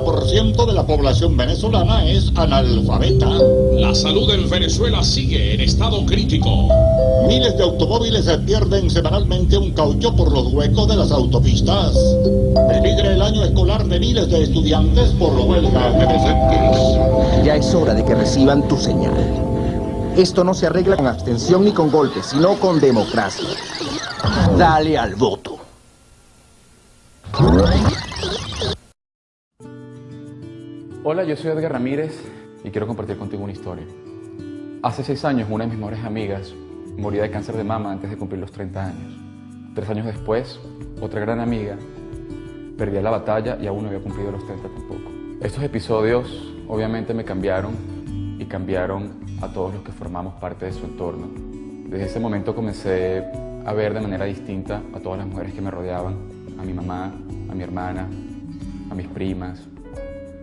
90% de la población venezolana es analfabeta. La salud en Venezuela sigue en estado crítico. Miles de automóviles se pierden semanalmente un caucho por los huecos de las autopistas. Peligra el año escolar de miles de estudiantes por huelga de docentes. Ya es hora de que reciban tu señal. Esto no se arregla con abstención ni con golpes, sino con democracia. Dale al voto. Hola, yo soy Edgar Ramírez y quiero compartir contigo una historia. Hace 6 años, una de mis mejores amigas moría de cáncer de mama antes de cumplir los 30 años. 3 años después, otra gran amiga perdía la batalla y aún no había cumplido los 30 tampoco. Estos episodios obviamente me cambiaron y cambiaron a todos los que formamos parte de su entorno. Desde ese momento comencé a ver de manera distinta a todas las mujeres que me rodeaban, a mi mamá, a mi hermana, a mis primas,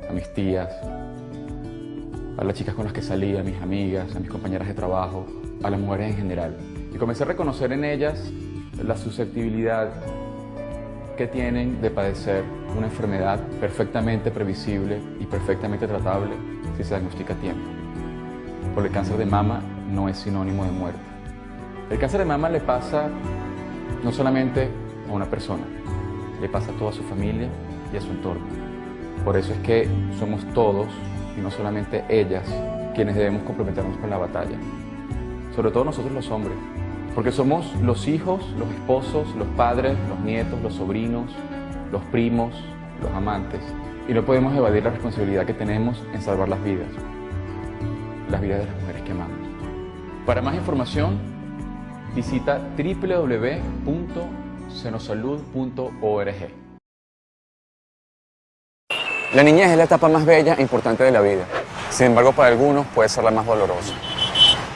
a mis tías, a las chicas con las que salía, a mis amigas, a mis compañeras de trabajo, a las mujeres en general. Y comencé a reconocer en ellas la susceptibilidad que tienen de padecer una enfermedad perfectamente previsible y perfectamente tratable si se diagnostica a tiempo. Porque el cáncer de mama no es sinónimo de muerte. El cáncer de mama le pasa no solamente a una persona, le pasa a toda su familia y a su entorno. Por eso es que somos todos, y no solamente ellas, quienes debemos comprometernos con la batalla. Sobre todo nosotros los hombres, porque somos los hijos, los esposos, los padres, los nietos, los sobrinos, los primos, los amantes. Y no podemos evadir la responsabilidad que tenemos en salvar las vidas de las mujeres que amamos. Para más información, visita www.senosalud.org. La niñez es la etapa más bella e importante de la vida. Sin embargo, para algunos puede ser la más dolorosa.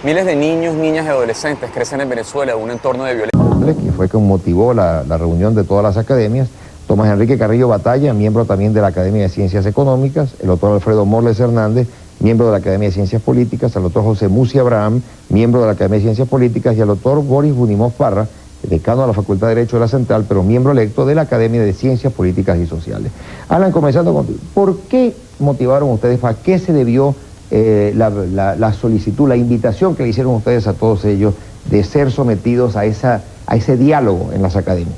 Miles de niños, niñas y adolescentes crecen en Venezuela en un entorno de violencia. Que fue quien motivó la reunión de todas las academias. Tomás Enrique Carrillo Batalla, miembro también de la Academia de Ciencias Económicas, el doctor Alfredo Morles Hernández, miembro de la Academia de Ciencias Políticas, el doctor José Musi Abraham, miembro de la Academia de Ciencias Políticas, y el doctor Boris Bunimov Parra, decano de la Facultad de Derecho de la Central, pero miembro electo de la Academia de Ciencias Políticas y Sociales. Alan, comenzando contigo, ¿por qué motivaron ustedes, a qué se debió la solicitud, la invitación que le hicieron ustedes a todos ellos de ser sometidos a ese diálogo en las academias?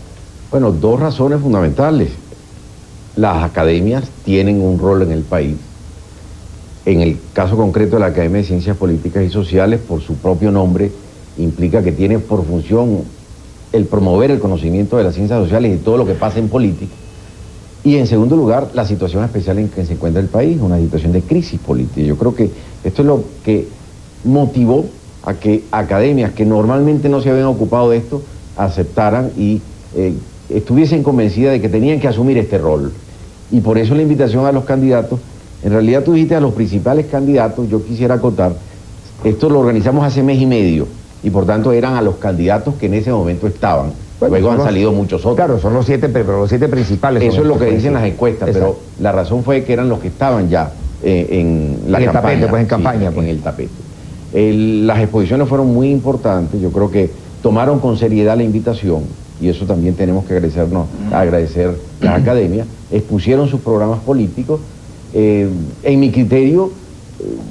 Bueno, 2 razones fundamentales. Las academias tienen un rol en el país. En el caso concreto de la Academia de Ciencias Políticas y Sociales, por su propio nombre, implica que tiene por función el promover el conocimiento de las ciencias sociales y todo lo que pasa en política. Y en segundo lugar, la situación especial en que se encuentra el país, una situación de crisis política. Yo creo que esto es lo que motivó a que academias que normalmente no se habían ocupado de esto aceptaran y estuviesen convencidas de que tenían que asumir este rol. Y por eso la invitación a los candidatos. En realidad tú dijiste a los principales candidatos, yo quisiera acotar, esto lo organizamos hace mes y medio, y por tanto eran a los candidatos que en ese momento estaban. Bueno, luego han salido muchos otros. Claro, son los 7, pero los 7 principales. Eso es lo que dicen las encuestas. Exacto. Pero la razón fue que eran los que estaban ya en la campaña. Tapete, pues en campaña. Sí, pues. En el tapete. Las exposiciones fueron muy importantes, yo creo que tomaron con seriedad la invitación, y eso también tenemos que agradecer las academias, expusieron sus programas políticos. En mi criterio,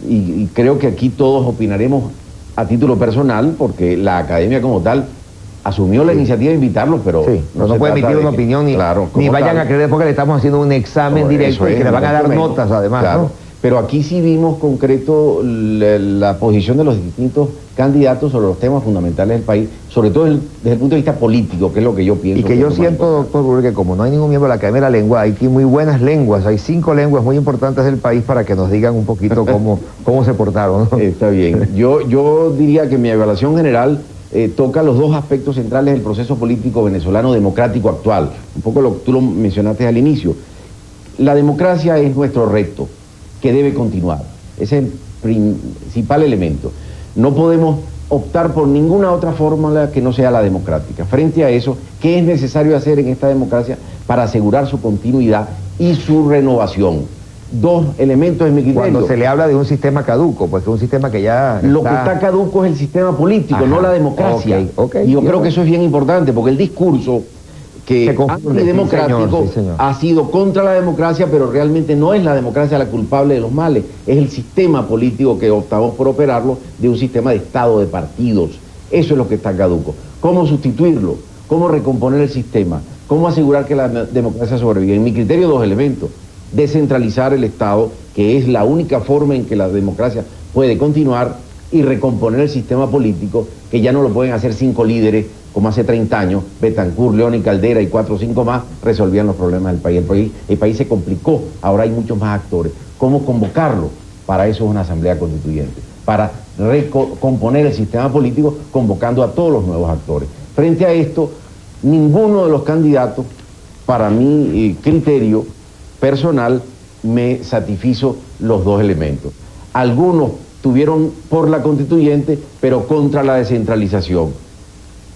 y creo que aquí todos opinaremos a título personal, porque la academia como tal asumió la iniciativa de invitarlos, pero sí, no puede emitir una opinión ni vayan a creer porque le estamos haciendo un examen directo y que le van a dar notas además. Claro. ¿No? Pero aquí sí vimos concreto la posición de los distintos candidatos sobre los temas fundamentales del país, sobre todo desde el punto de vista político, que es lo que yo pienso. Y que yo siento, doctor Burr, que como no hay ningún miembro de la Academia de la Lengua, hay aquí muy buenas lenguas, hay 5 lenguas muy importantes del país para que nos digan un poquito cómo se portaron, ¿no? Está bien. Yo diría que mi evaluación general toca los 2 aspectos centrales del proceso político venezolano democrático actual. Un poco tú lo mencionaste al inicio. La democracia es nuestro reto, que debe continuar. Ese es el principal elemento. No podemos optar por ninguna otra fórmula que no sea la democrática. Frente a eso, ¿qué es necesario hacer en esta democracia para asegurar su continuidad y su renovación? 2 elementos en mi criterio. Cuando se le habla de un sistema caduco, pues que es un sistema que ya Lo que está caduco es el sistema político, no la democracia. Okay. Y yo creo que eso es bien importante, porque el discurso que antidemocrático, sí, señor, ha sido contra la democracia, pero realmente no es la democracia la culpable de los males, es el sistema político que optamos por operarlo de un sistema de Estado, de partidos. Eso es lo que está caduco. ¿Cómo sustituirlo? ¿Cómo recomponer el sistema? ¿Cómo asegurar que la democracia sobrevive? En mi criterio, 2 elementos. Descentralizar el Estado, que es la única forma en que la democracia puede continuar, y recomponer el sistema político, que ya no lo pueden hacer 5 líderes, como hace 30 años, Betancur, León y Caldera y 4 o 5 más resolvían los problemas del país. El país se complicó, ahora hay muchos más actores. ¿Cómo convocarlo? Para eso es una asamblea constituyente, para recomponer el sistema político convocando a todos los nuevos actores. Frente a esto, ninguno de los candidatos, para mi criterio personal, me satisfizo los 2 elementos. Algunos tuvieron por la constituyente, pero contra la descentralización,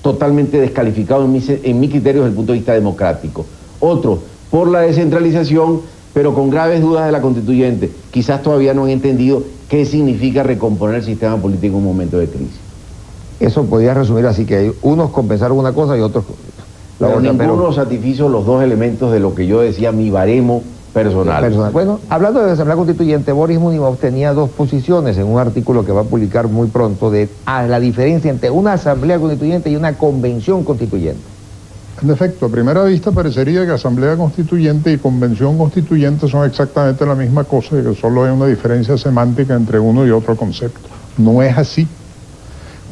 totalmente descalificado en mi criterio desde el punto de vista democrático. Otros por la descentralización, pero con graves dudas de la constituyente. Quizás todavía no han entendido qué significa recomponer el sistema político en un momento de crisis. Eso podría resumir así, que unos compensaron una cosa y otros la Pero otra. ninguno satisfizo los 2 elementos de lo que yo decía, mi baremo personal. Bueno, hablando de la Asamblea Constituyente, Boris Munimov tenía 2 posiciones en un artículo que va a publicar muy pronto de la diferencia entre una Asamblea Constituyente y una Convención Constituyente. En efecto, a primera vista parecería que Asamblea Constituyente y Convención Constituyente son exactamente la misma cosa y que solo hay una diferencia semántica entre uno y otro concepto. No es así.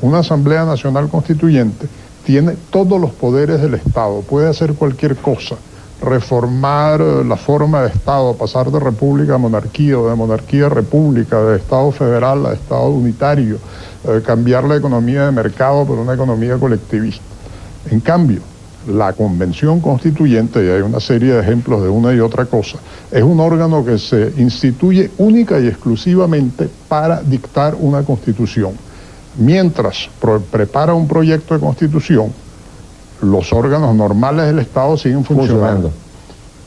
Una Asamblea Nacional Constituyente tiene todos los poderes del Estado, puede hacer cualquier cosa, reformar la forma de Estado, pasar de república a monarquía o de monarquía a república, de Estado federal a Estado unitario, cambiar la economía de mercado por una economía colectivista. En cambio, la Convención Constituyente, y hay una serie de ejemplos de una y otra cosa, es un órgano que se instituye única y exclusivamente para dictar una constitución. Mientras prepara un proyecto de constitución, los órganos normales del Estado siguen funcionando.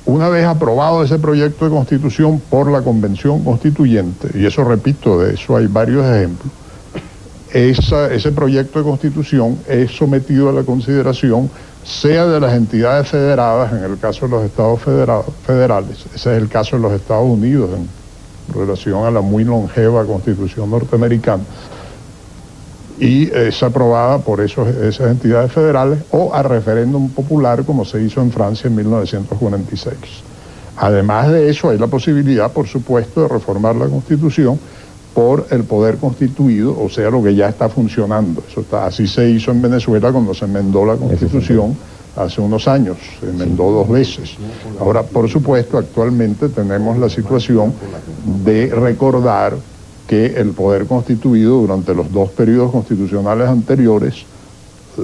Una vez aprobado ese proyecto de constitución por la Convención Constituyente, y eso repito, de eso hay varios ejemplos, ese proyecto de constitución es sometido a la consideración sea de las entidades federadas, en el caso de los estados federales, ese es el caso de los Estados Unidos en relación a la muy longeva Constitución norteamericana, y es aprobada por esas entidades federales, o a referéndum popular como se hizo en Francia en 1946. Además de eso, hay la posibilidad, por supuesto, de reformar la Constitución por el poder constituido, o sea, lo que ya está funcionando. Así se hizo en Venezuela cuando se enmendó la Constitución hace unos años, se enmendó 2 veces. Ahora, por supuesto, actualmente tenemos la situación de recordar que el poder constituido durante los 2 periodos constitucionales anteriores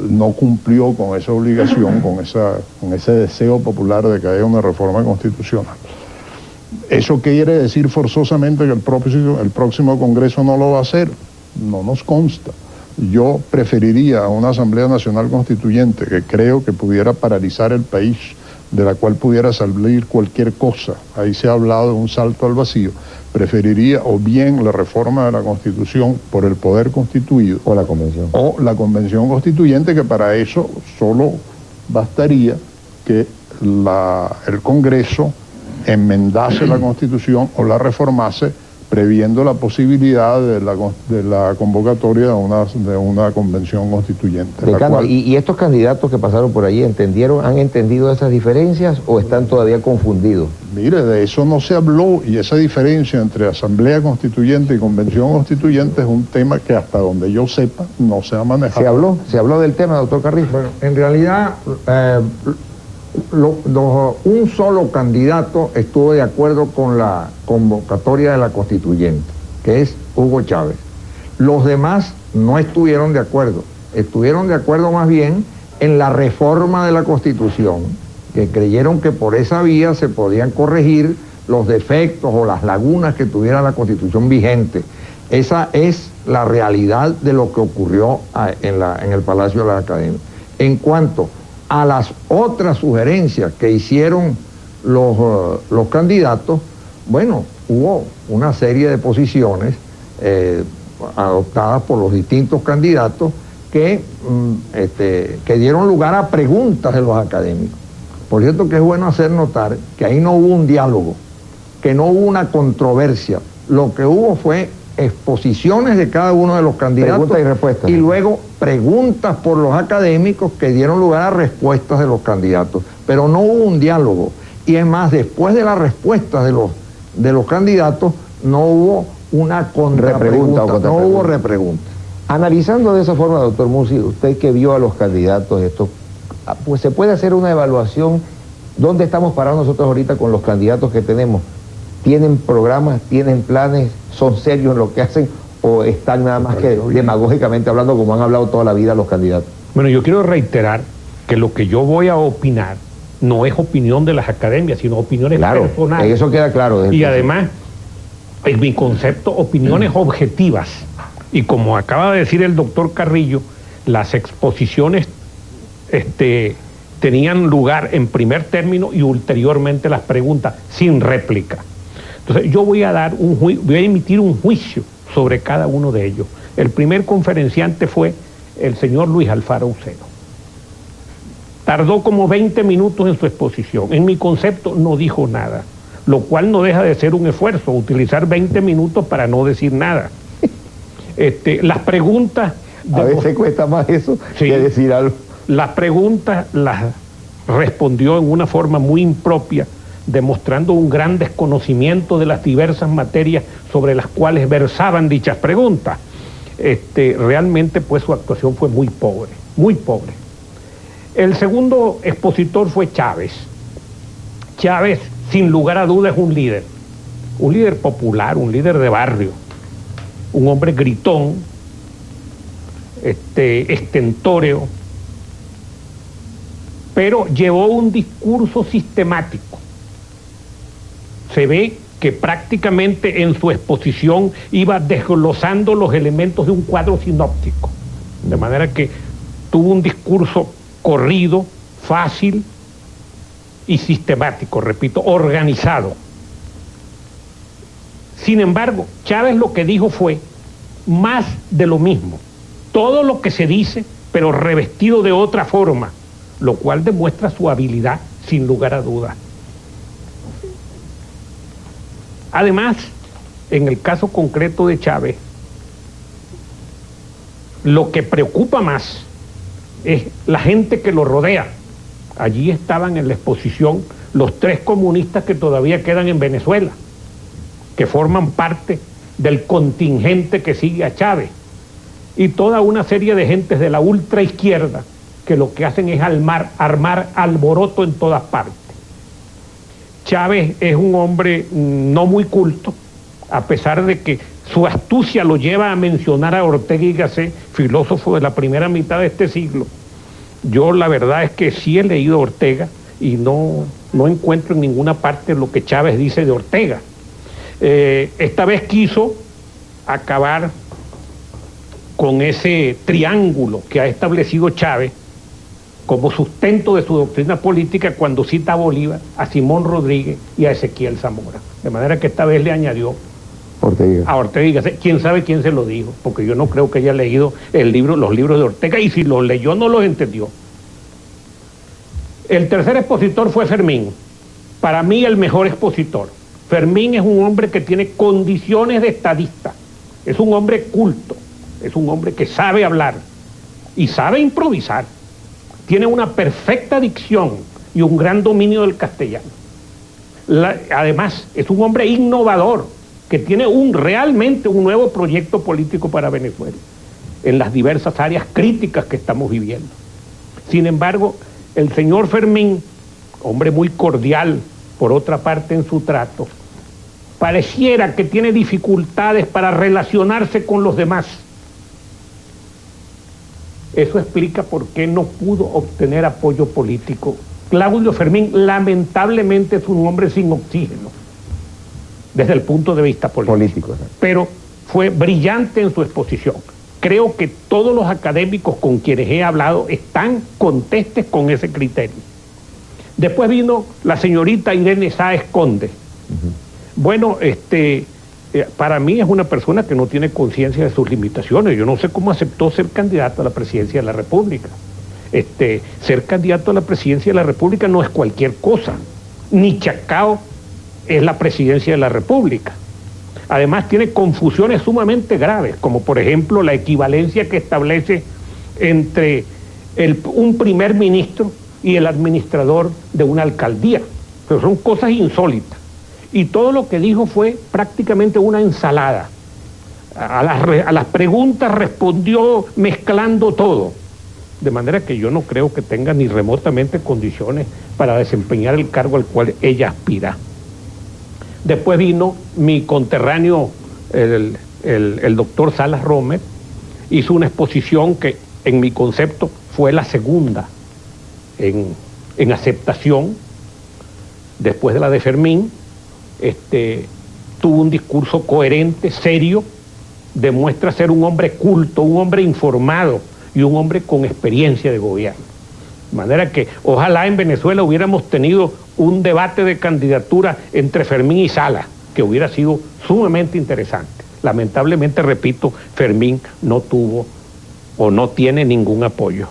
no cumplió con esa obligación, con ese deseo popular de que haya una reforma constitucional. ¿Eso quiere decir forzosamente que el próximo Congreso no lo va a hacer? No nos consta. Yo preferiría una Asamblea Nacional Constituyente que creo que pudiera paralizar el país, de la cual pudiera salir cualquier cosa. Ahí se ha hablado de un salto al vacío. Preferiría o bien la reforma de la Constitución por el poder constituido, O la Convención. o la Convención Constituyente, que para eso solo bastaría que el Congreso enmendase la Constitución o la reformase, previendo la posibilidad de la convocatoria de una convención constituyente. Decano, ¿y estos candidatos que pasaron por ahí han entendido esas diferencias o están todavía confundidos? Mire, de eso no se habló, y esa diferencia entre Asamblea Constituyente y Convención Constituyente es un tema que hasta donde yo sepa no se ha manejado. ¿Se habló del tema, doctor Carrizo? Bueno, en realidad un solo candidato estuvo de acuerdo con la convocatoria de la constituyente, que es Hugo Chávez. Los demás no estuvieron de acuerdo. Estuvieron de acuerdo más bien en la reforma de la Constitución, que creyeron que por esa vía se podían corregir los defectos o las lagunas que tuviera la Constitución vigente. Esa es la realidad de lo que ocurrió en el Palacio de la Academia. En cuanto a las otras sugerencias que hicieron los candidatos, bueno, hubo una serie de posiciones adoptadas por los distintos candidatos que dieron lugar a preguntas de los académicos. Por cierto que es bueno hacer notar que ahí no hubo un diálogo, que no hubo una controversia. Lo que hubo fue exposiciones de cada uno de los candidatos Preguntas y respuestas. y luego preguntas por los académicos que dieron lugar a respuestas de los candidatos. Pero no hubo un diálogo. Y es más, después de las respuestas de los candidatos, no hubo una contrapregunta, no hubo repregunta. Analizando de esa forma, doctor Musi, usted que vio a los candidatos, pues se puede hacer una evaluación. ¿Dónde estamos parados nosotros ahorita con los candidatos que tenemos? ¿Tienen programas, tienen planes, son serios en lo que hacen o están nada más que demagógicamente hablando como han hablado toda la vida los candidatos? Bueno, yo quiero reiterar que lo que yo voy a opinar no es opinión de las academias, sino opiniones personales. Eso queda claro. Y además, en mi concepto, opiniones objetivas. Y como acaba de decir el doctor Carrillo, las exposiciones tenían lugar en primer término y ulteriormente las preguntas, sin réplica. Entonces yo voy a emitir un juicio sobre cada uno de ellos. El primer conferenciante fue el señor Luis Alfaro Ucero. Tardó como 20 minutos en su exposición. En mi concepto no dijo nada, lo cual no deja de ser un esfuerzo, utilizar 20 minutos para no decir nada. Las preguntas... A veces cuesta más eso que decir algo. Las preguntas las respondió en una forma muy impropia, demostrando un gran desconocimiento de las diversas materias sobre las cuales versaban dichas preguntas. Realmente pues su actuación fue muy pobre, muy pobre. El segundo expositor fue Chávez. Chávez, sin lugar a dudas, es un líder popular, un líder de barrio, un hombre gritón, estentóreo, pero llevó un discurso sistemático. Se ve que prácticamente en su exposición iba desglosando los elementos de un cuadro sinóptico, de manera que tuvo un discurso corrido, fácil y sistemático, repito, organizado. Sin embargo, Chávez lo que dijo fue más de lo mismo, todo lo que se dice, pero revestido de otra forma, lo cual demuestra su habilidad, sin lugar a dudas. Además, en el caso concreto de Chávez, lo que preocupa más es la gente que lo rodea. Allí estaban en la exposición los 3 comunistas que todavía quedan en Venezuela, que forman parte del contingente que sigue a Chávez, y toda una serie de gentes de la ultraizquierda que lo que hacen es armar alboroto en todas partes. Chávez es un hombre no muy culto, a pesar de que su astucia lo lleva a mencionar a Ortega y Gasset, filósofo de la primera mitad de este siglo. Yo la verdad es que sí he leído a Ortega y no encuentro en ninguna parte lo que Chávez dice de Ortega. Esta vez quiso acabar con ese triángulo que ha establecido Chávez como sustento de su doctrina política cuando cita a Bolívar, a Simón Rodríguez y a Ezequiel Zamora. De manera que esta vez le añadió a Ortega y Gasset. ¿Quién sabe quién se lo dijo? Porque yo no creo que haya leído los libros de Ortega, y si los leyó no los entendió. El tercer expositor fue Fermín. Para mí el mejor expositor. Fermín es un hombre que tiene condiciones de estadista. Es un hombre culto. Es un hombre que sabe hablar y sabe improvisar. Tiene una perfecta dicción y un gran dominio del castellano. Además, es un hombre innovador que tiene realmente un nuevo proyecto político para Venezuela en las diversas áreas críticas que estamos viviendo. Sin embargo, el señor Fermín, hombre muy cordial, por otra parte en su trato, pareciera que tiene dificultades para relacionarse con los demás. Eso explica por qué no pudo obtener apoyo político. Claudio Fermín lamentablemente es un hombre sin oxígeno desde el punto de vista político. Pero fue brillante en su exposición. Creo que todos los académicos con quienes he hablado están contestes con ese criterio. Después vino la señorita Irene Sáez Conde. Bueno, para mí es una persona que no tiene conciencia de sus limitaciones. Yo no sé cómo aceptó ser candidato a la presidencia de la República. ser candidato a la presidencia de la República no es cualquier cosa, ni Chacao es la presidencia de la República. Además tiene confusiones sumamente graves, como por ejemplo la equivalencia que establece entre un primer ministro y el administrador de una alcaldía. Pero son cosas insólitas. Y todo lo que dijo fue prácticamente una ensalada. A las preguntas respondió mezclando todo. De manera que yo no creo que tenga ni remotamente condiciones para desempeñar el cargo al cual ella aspira. Después vino mi conterráneo, el doctor Salas Romer, hizo una exposición que en mi concepto fue la segunda en aceptación, después de la de Fermín. Tuvo un discurso coherente, serio, demuestra ser un hombre culto, un hombre informado y un hombre con experiencia de gobierno. De manera que ojalá en Venezuela hubiéramos tenido un debate de candidatura entre Fermín y Salas, que hubiera sido sumamente interesante. Lamentablemente, repito, Fermín no tuvo o no tiene ningún apoyo.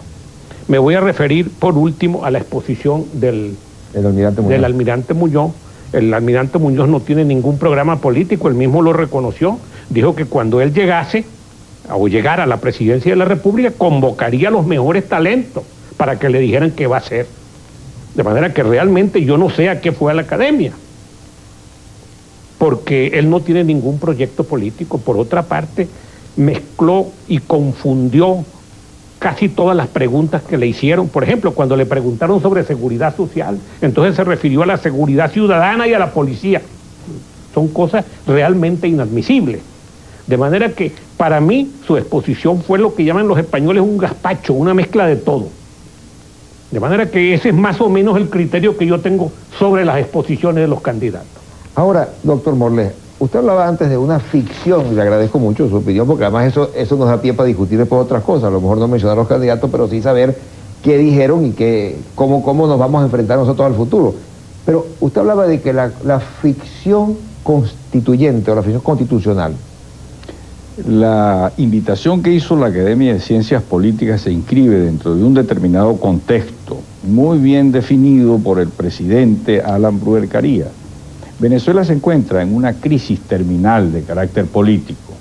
Me voy a referir por último a la exposición del almirante Muñoz. El almirante Muñoz no tiene ningún programa político, él mismo lo reconoció. Dijo que cuando él llegase o llegara a la presidencia de la República, convocaría a los mejores talentos para que le dijeran qué va a hacer. De manera que realmente yo no sé a qué fue a la academia, porque él no tiene ningún proyecto político. Por otra parte, mezcló y confundió casi todas las preguntas que le hicieron. Por ejemplo, cuando le preguntaron sobre seguridad social, entonces se refirió a la seguridad ciudadana y a la policía. Son cosas realmente inadmisibles. De manera que para mí su exposición fue lo que llaman los españoles un gazpacho, una mezcla de todo. De manera que ese es más o menos el criterio que yo tengo sobre las exposiciones de los candidatos. Ahora, doctor Morles, usted hablaba antes de una ficción, y le agradezco mucho su opinión, porque además eso nos da pie para discutir después otras cosas. A lo mejor no mencionar a los candidatos, pero sí saber qué dijeron y cómo nos vamos a enfrentar nosotros al futuro. Pero usted hablaba de que la ficción constituyente o la ficción constitucional. La invitación que hizo la Academia de Ciencias Políticas se inscribe dentro de un determinado contexto muy bien definido por el presidente Alan Bruer Carías. Venezuela se encuentra en una crisis terminal de carácter político,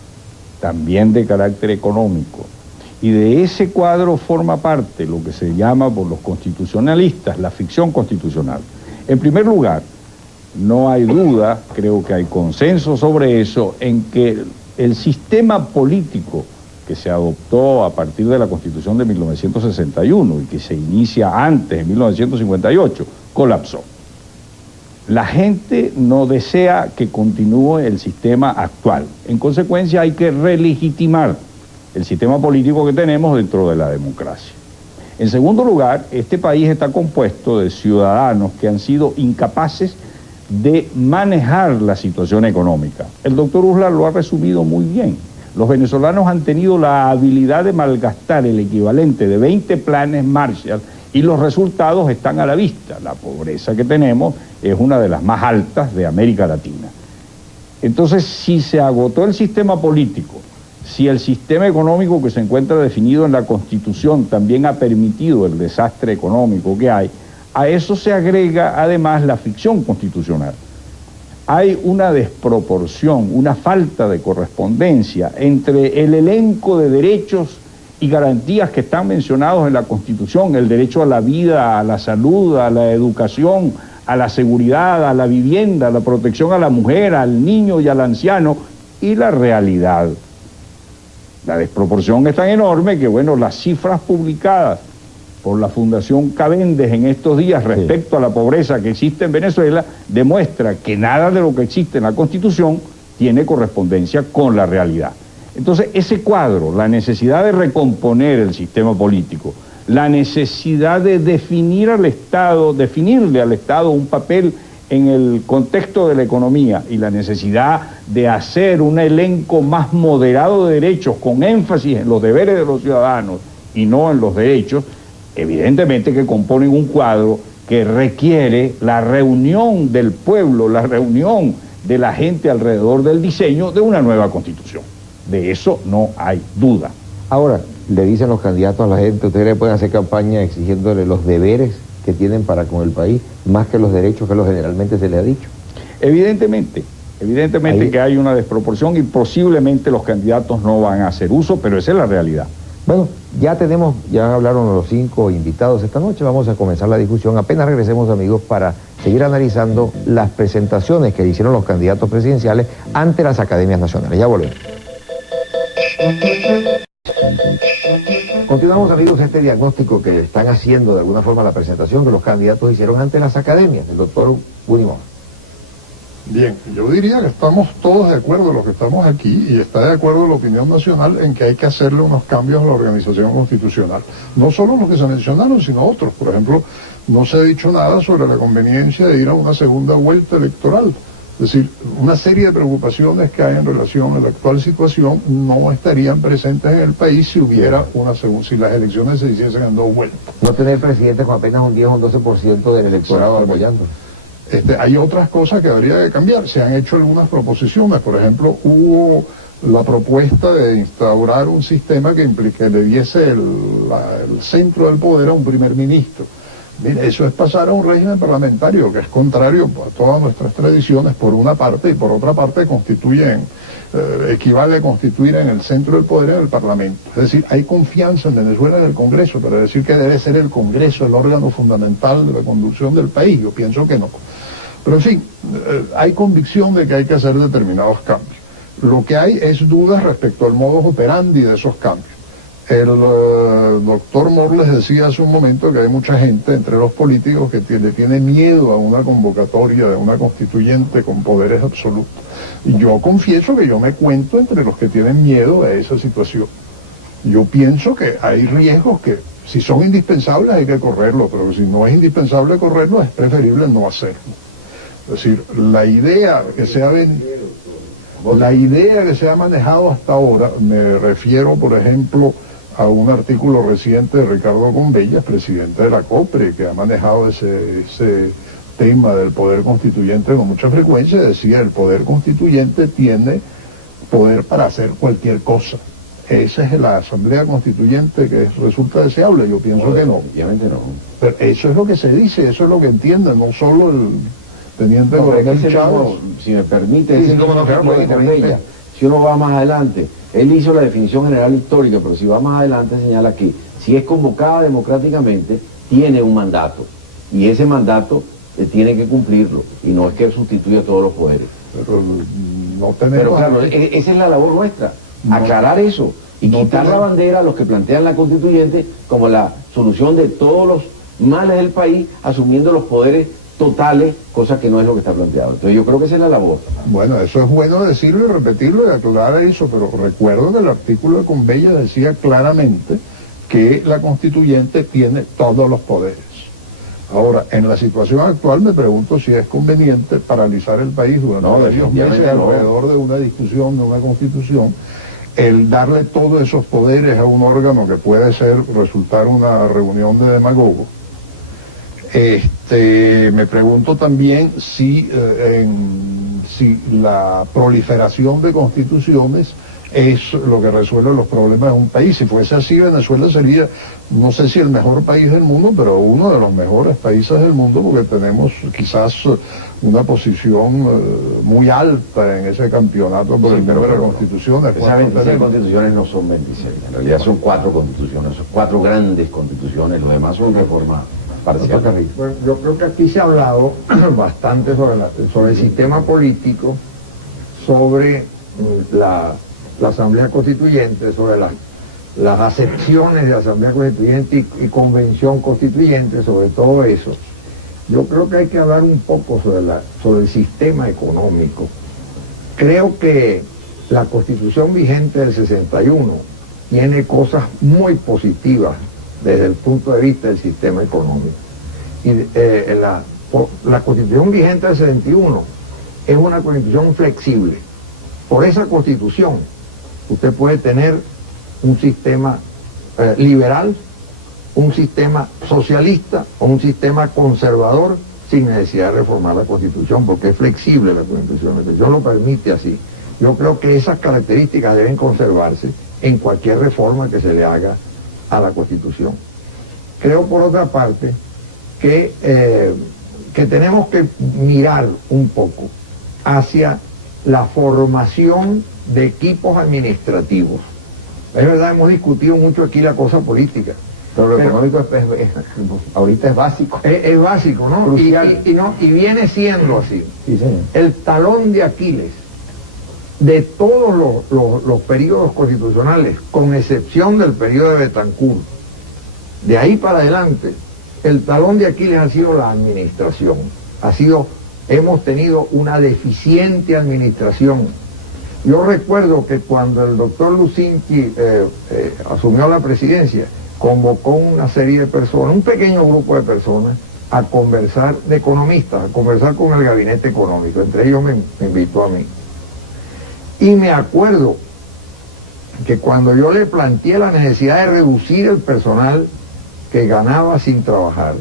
también de carácter económico, y de ese cuadro forma parte lo que se llama por los constitucionalistas la ficción constitucional. En primer lugar, no hay duda, creo que hay consenso sobre eso, en que el sistema político que se adoptó a partir de la Constitución de 1961 y que se inicia antes, en 1958, colapsó. La gente no desea que continúe el sistema actual. En consecuencia, hay que relegitimar el sistema político que tenemos dentro de la democracia. En segundo lugar, este país está compuesto de ciudadanos que han sido incapaces de manejar la situación económica. El doctor Uslar lo ha resumido muy bien. Los venezolanos han tenido la habilidad de malgastar el equivalente de 20 planes Marshall y los resultados están a la vista. La pobreza que tenemos es una de las más altas de América Latina. Entonces, si se agotó el sistema político, si el sistema económico que se encuentra definido en la Constitución también ha permitido el desastre económico que hay, a eso se agrega además la ficción constitucional. Hay una desproporción, una falta de correspondencia entre el elenco de derechos y garantías que están mencionados en la Constitución, el derecho a la vida, a la salud, a la educación, a la seguridad, a la vivienda, a la protección a la mujer, al niño y al anciano, y la realidad. La desproporción es tan enorme que, bueno, las cifras publicadas por la Fundación Cavendes en estos días respecto a la pobreza que existe en Venezuela demuestra que nada de lo que existe en la Constitución tiene correspondencia con la realidad. Entonces, ese cuadro, la necesidad de recomponer el sistema político, la necesidad de definirle al Estado un papel en el contexto de la economía y la necesidad de hacer un elenco más moderado de derechos con énfasis en los deberes de los ciudadanos y no en los derechos, evidentemente que componen un cuadro que requiere la reunión del pueblo, la reunión de la gente alrededor del diseño de una nueva Constitución. De eso no hay duda. Ahora, le dicen los candidatos a la gente, ustedes le pueden hacer campaña exigiéndole los deberes que tienen para con el país, más que los derechos que generalmente se les ha dicho. Evidentemente Ahí que hay una desproporción y posiblemente los candidatos no van a hacer uso, pero esa es la realidad. Bueno, ya hablaron los 5 invitados esta noche, vamos a comenzar la discusión. Apenas regresemos, amigos, para seguir analizando las presentaciones que hicieron los candidatos presidenciales ante las academias nacionales. Ya volvemos. Continuamos, amigos, este diagnóstico que están haciendo de alguna forma la presentación que los candidatos hicieron ante las academias, el doctor Unimón. Bien, yo diría que estamos todos de acuerdo, los que estamos aquí, y está de acuerdo la opinión nacional en que hay que hacerle unos cambios a la organización constitucional. No solo los que se mencionaron, sino otros. Por ejemplo, no se ha dicho nada sobre la conveniencia de ir a una segunda vuelta electoral. Es decir, una serie de preocupaciones que hay en relación a la actual situación no estarían presentes en el país si hubiera si las elecciones se hiciesen en 2 vueltas. No tener presidente con apenas un 10 o un 12% del electorado apoyando. Hay otras cosas que habría que cambiar. Se han hecho algunas proposiciones. Por ejemplo, hubo la propuesta de instaurar un sistema que le diese el centro del poder a un primer ministro. Mire, eso es pasar a un régimen parlamentario que es contrario a todas nuestras tradiciones, por una parte, y por otra parte equivale a constituir en el centro del poder en el Parlamento. Es decir, hay confianza en Venezuela en el Congreso, pero decir que debe ser el Congreso el órgano fundamental de la conducción del país, yo pienso que no. Pero en fin, hay convicción de que hay que hacer determinados cambios. Lo que hay es dudas respecto al modus operandi de esos cambios. El doctor Morles decía hace un momento que hay mucha gente entre los políticos que le tiene miedo a una convocatoria de una constituyente con poderes absolutos. Y yo confieso que yo me cuento entre los que tienen miedo a esa situación. Yo pienso que hay riesgos que, si son indispensables, hay que correrlos, pero si no es indispensable correrlos, es preferible no hacerlo. Es decir, la idea que se ha manejado hasta ahora, me refiero, por ejemplo, a un artículo reciente de Ricardo Convellas, presidente de la COPRE, que ha manejado ese tema del poder constituyente con mucha frecuencia. Decía, el poder constituyente tiene poder para hacer cualquier cosa. Esa es la asamblea constituyente que resulta deseable. Yo pienso que no. Obviamente no. Pero eso es lo que se dice, eso es lo que entiende, no solo el teniente coronel Chávez. Si me permite, Sí, cómo no, claro, Convella, si uno va más adelante, él hizo la definición general histórica, pero si va más adelante señala que si es convocada democráticamente, tiene un mandato, y ese mandato tiene que cumplirlo, y no es que sustituya todos los poderes. Pero no tenemos... Pero claro, esa es la labor nuestra, aclarar eso, y quitar la bandera a los que plantean la constituyente como la solución de todos los males del país, asumiendo los poderes totales, cosa que no es lo que está planteado. Entonces yo creo que esa es la labor. Bueno, eso es bueno decirlo y repetirlo y aclarar eso, pero recuerdo que el artículo de Convellas decía claramente que la constituyente tiene todos los poderes. Ahora, en la situación actual me pregunto si es conveniente paralizar el país durante varios meses alrededor de una discusión, de una constitución, el darle todos esos poderes a un órgano que puede resultar una reunión de demagogos. Me pregunto también si la proliferación de constituciones es lo que resuelve los problemas de un país. Si fuese así, Venezuela sería, no sé si el mejor país del mundo, pero uno de los mejores países del mundo, porque tenemos quizás una posición muy alta en ese campeonato por el número de constituciones. Esas 26 constituciones no son 26, en realidad son 4 constituciones, son 4 grandes constituciones, los demás son reformas. Bueno, yo creo que aquí se ha hablado bastante sobre el sistema político, sobre la Asamblea Constituyente, sobre las acepciones de Asamblea Constituyente y Convención Constituyente, sobre todo eso. Yo creo que hay que hablar un poco sobre el sistema económico. Creo que la Constitución vigente del 61 tiene cosas muy positivas desde el punto de vista del sistema económico. Y la Constitución vigente del 71 es una Constitución flexible. Por esa Constitución usted puede tener un sistema liberal, un sistema socialista o un sistema conservador sin necesidad de reformar la Constitución, porque es flexible la Constitución lo permite así. Yo creo que esas características deben conservarse en cualquier reforma que se le haga a la Constitución. Creo, por otra parte, que tenemos que mirar un poco hacia la formación de equipos administrativos. Es verdad, hemos discutido mucho aquí la cosa política. Pero lo económico ahorita es básico. Es básico, ¿no? Y viene siendo así. Sí, señor. El talón de Aquiles de todos los periodos constitucionales, con excepción del periodo de Betancourt, de ahí para adelante, el talón de Aquiles ha sido la administración. Hemos tenido una deficiente administración. Yo recuerdo que cuando el doctor Lucinchi asumió la presidencia, convocó una serie de personas, un pequeño grupo de personas, a conversar, de economistas, a conversar con el gabinete económico. Entre ellos me invitó a mí. Y me acuerdo que cuando yo le planteé la necesidad de reducir el personal que ganaba sin trabajar,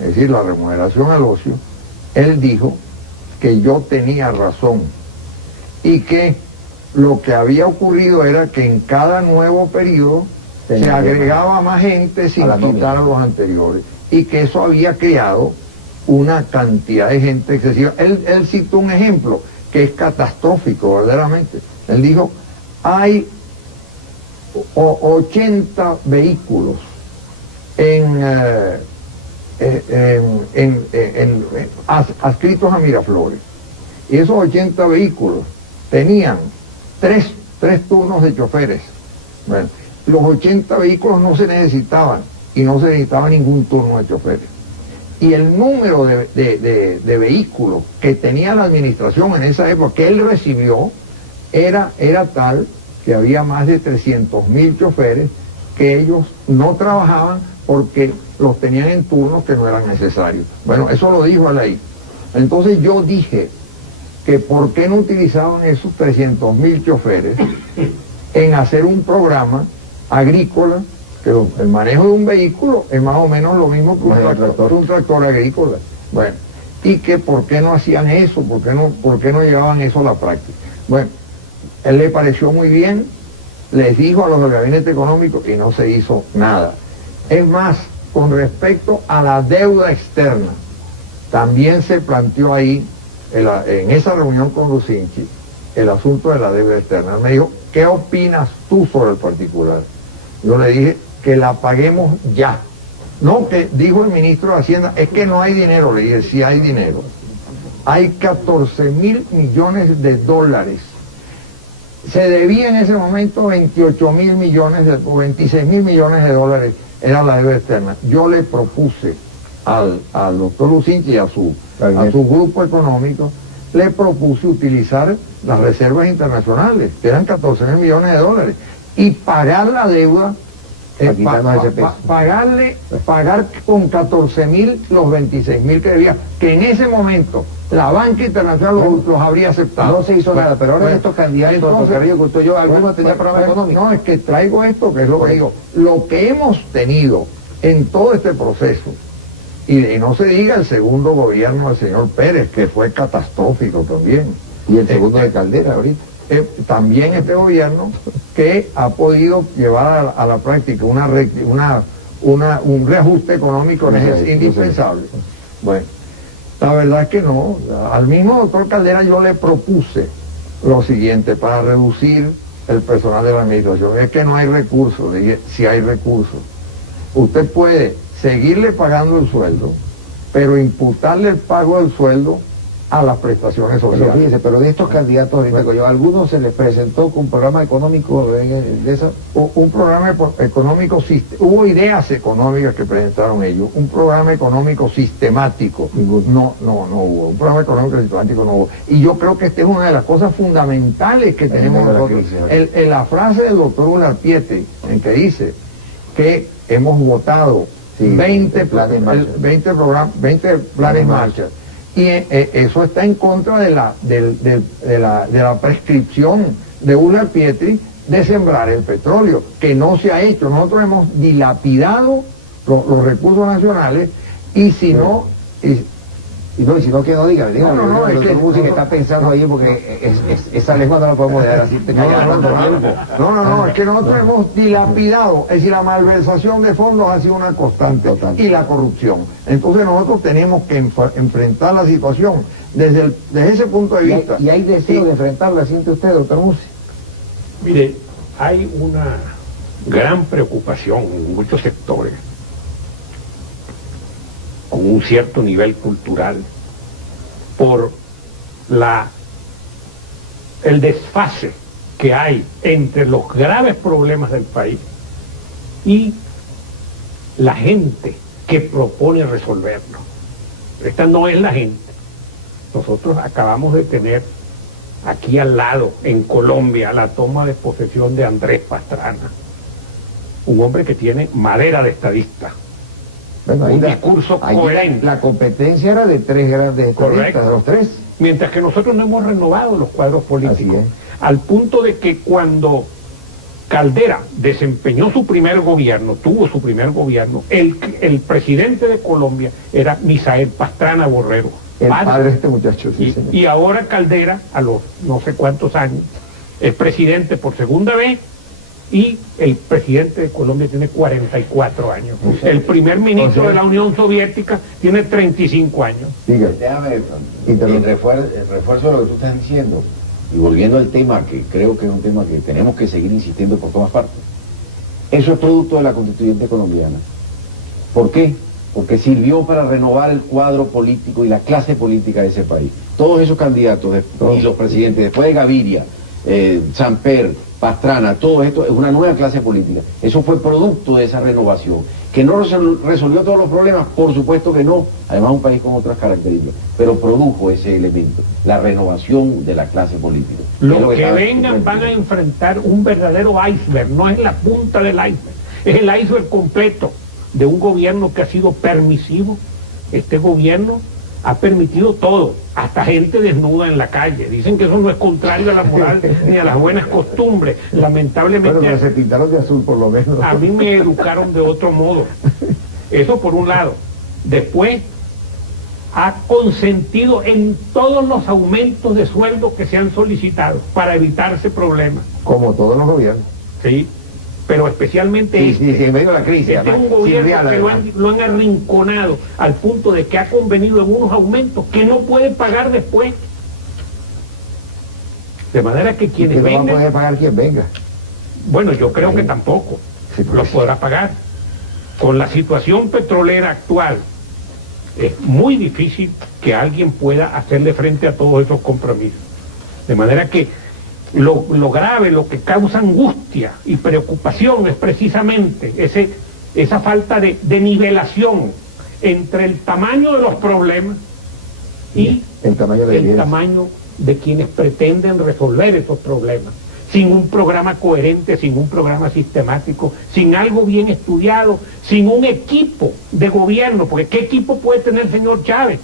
es decir, la remuneración al ocio, él dijo que yo tenía razón y que lo que había ocurrido era que en cada nuevo periodo se agregaba más gente sin quitar a los anteriores, y que eso había creado una cantidad de gente excesiva. Él citó un ejemplo que es catastrófico, verdaderamente. Él dijo, hay 80 vehículos adscritos a Miraflores, y esos 80 vehículos tenían tres turnos de choferes. Bueno, los 80 vehículos no se necesitaban, y no se necesitaba ningún turno de choferes. Y el número de vehículos que tenía la administración en esa época, que él recibió, era tal que había más de 300.000 choferes que ellos no trabajaban porque los tenían en turnos que no eran necesarios. Bueno, eso lo dijo él ahí. Entonces yo dije que por qué no utilizaban esos 300.000 choferes en hacer un programa agrícola, que el manejo de un vehículo es más o menos lo mismo que un tractor agrícola. Bueno, y que por qué no hacían eso, por qué no llevaban eso a la práctica. Bueno, él le pareció muy bien, les dijo a los del gabinete económico y no se hizo nada. Es más, con respecto a la deuda externa, también se planteó ahí, en esa reunión con Lucinchi, el asunto de la deuda externa. Él me dijo, ¿qué opinas tú sobre el particular? Yo le dije que la paguemos ya. No, que dijo el ministro de Hacienda, es que no hay dinero. Le dije, sí hay dinero. Hay 14.000 millones de dólares. Se debía en ese momento 28.000 millones, o 26.000 millones de dólares, era la deuda externa. Yo le propuse al doctor Lucinchi y a su grupo económico, le propuse utilizar las reservas internacionales, que eran 14.000 millones de dólares, y pagar la deuda, pagar con 14.000 los 26.000 que debía, que en ese momento la banca internacional los habría aceptado. No se hizo nada, pero ahora estos candidatos, entonces, Carrillo, que usted, algunos tenían programa económico. No, es que traigo esto, que es lo que digo. Lo que hemos tenido en todo este proceso, y no se diga el segundo gobierno del señor Pérez, que fue catastrófico también. Y el segundo de Caldera ahorita. También este gobierno que ha podido llevar a la práctica un reajuste económico indispensable. Bueno, la verdad es que no. Al mismo doctor Caldera yo le propuse lo siguiente para reducir el personal de la administración. Es que no hay recursos. Le dije, sí hay recursos. Usted puede seguirle pagando el sueldo, pero imputarle el pago del sueldo a las prestaciones sociales. Pero fíjese, pero de estos candidatos ahorita, ¿a algunos se les presentó con un programa económico de esa? Un programa económico, hubo ideas económicas que presentaron ellos, un programa económico sistemático, no hubo, un programa económico sistemático no hubo. Y yo creo que esta es una de las cosas fundamentales que tenemos nosotros. La frase del doctor Ulartiete, en que dice que hemos votado 20 planes en marcha. Y eso está en contra de la prescripción de Ulartiete de sembrar el petróleo, que no se ha hecho. Nosotros hemos dilapidado los recursos nacionales, y si no, Y no, y si no, que no diga, el doctor Musi que está pensando ahí, porque esa lengua no la podemos dejar así callada tanto tiempo. No, es que nosotros hemos dilapidado, es decir, la malversación de fondos ha sido una constante, y la corrupción. Entonces nosotros tenemos que enfrentar la situación desde ese punto de vista. ¿Y hay deseo de enfrentarla, siente usted, doctor Musi? Mire, hay una gran preocupación en muchos sectores con un cierto nivel cultural por el desfase que hay entre los graves problemas del país y la gente que propone resolverlos. Esta no es la gente. Nosotros acabamos de tener aquí al lado, en Colombia, la toma de posesión de Andrés Pastrana, un hombre que tiene madera de estadista. Bueno, un discurso coherente. La competencia era de tres grandes estadistas, de los tres. Mientras que nosotros no hemos renovado los cuadros políticos, al punto de que cuando Caldera desempeñó su primer gobierno, tuvo su primer gobierno, el presidente de Colombia era Misael Pastrana Borrero. El padre de este muchacho, sí, señor. Y ahora Caldera, a los no sé cuántos años, es presidente por segunda vez, y el presidente de Colombia tiene 44 años. El primer ministro de la Unión Soviética tiene 35 años. Déjame, en refuerzo de lo que tú estás diciendo, y volviendo al tema, que creo que es un tema que tenemos que seguir insistiendo por todas partes, eso es producto de la constituyente colombiana. ¿Por qué? Porque sirvió para renovar el cuadro político y la clase política de ese país. Todos esos candidatos y los presidentes, después de Gaviria, Samper, Pastrana, todo esto es una nueva clase política. Eso fue producto de esa renovación. ¿Que no resolvió todos los problemas? Por supuesto que no. Además, un país con otras características. Pero produjo ese elemento, la renovación de la clase política. Los que vengan van a enfrentar un verdadero iceberg. No es la punta del iceberg, es el iceberg completo de un gobierno que ha sido permisivo. Este gobierno ha permitido todo, hasta gente desnuda en la calle. Dicen que eso no es contrario a la moral ni a las buenas costumbres. Lamentablemente... Bueno, se pintaron de azul por lo menos. A mí me educaron de otro modo. Eso por un lado. Después, ha consentido en todos los aumentos de sueldo que se han solicitado para evitarse problemas. Como todos los gobiernos. Sí. Pero especialmente en medio de la crisis. Este es un gobierno que lo han arrinconado al punto de que ha convenido en unos aumentos que no puede pagar después. De manera que quienes vengan... ¿No va a poder pagar quien venga? Bueno, yo creo que tampoco los podrá pagar. Con la situación petrolera actual, es muy difícil que alguien pueda hacerle frente a todos esos compromisos. De manera que lo grave, lo que causa angustia y preocupación es precisamente esa falta de nivelación entre el tamaño de los problemas y el tamaño de quienes pretenden resolver esos problemas, sin un programa coherente, sin un programa sistemático, sin algo bien estudiado, sin un equipo de gobierno, porque ¿qué equipo puede tener el señor Chávez?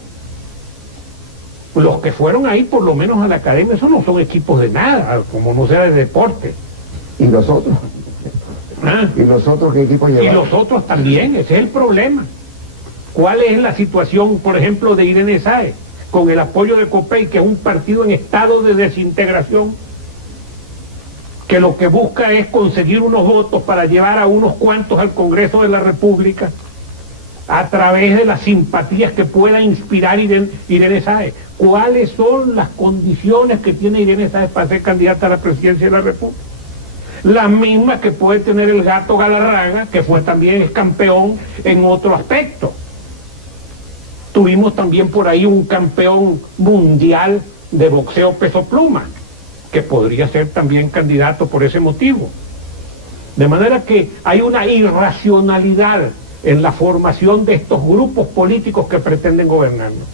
Los que fueron ahí, por lo menos a la academia, esos no son equipos de nada, como no sea de deporte. ¿Y los otros? ¿Ah? ¿Y los otros qué equipos llevan? Y los otros también, ese es el problema. ¿Cuál es la situación, por ejemplo, de Irene Sáez, con el apoyo de COPEI, que es un partido en estado de desintegración, que lo que busca es conseguir unos votos para llevar a unos cuantos al Congreso de la República a través de las simpatías que pueda inspirar Irene Sáez? ¿Cuáles son las condiciones que tiene Irene Sáez para ser candidata a la presidencia de la República? Las mismas que puede tener el Gato Galarraga, que fue también campeón en otro aspecto. Tuvimos también por ahí un campeón mundial de boxeo peso pluma, que podría ser también candidato por ese motivo. De manera que hay una irracionalidad en la formación de estos grupos políticos que pretenden gobernarnos.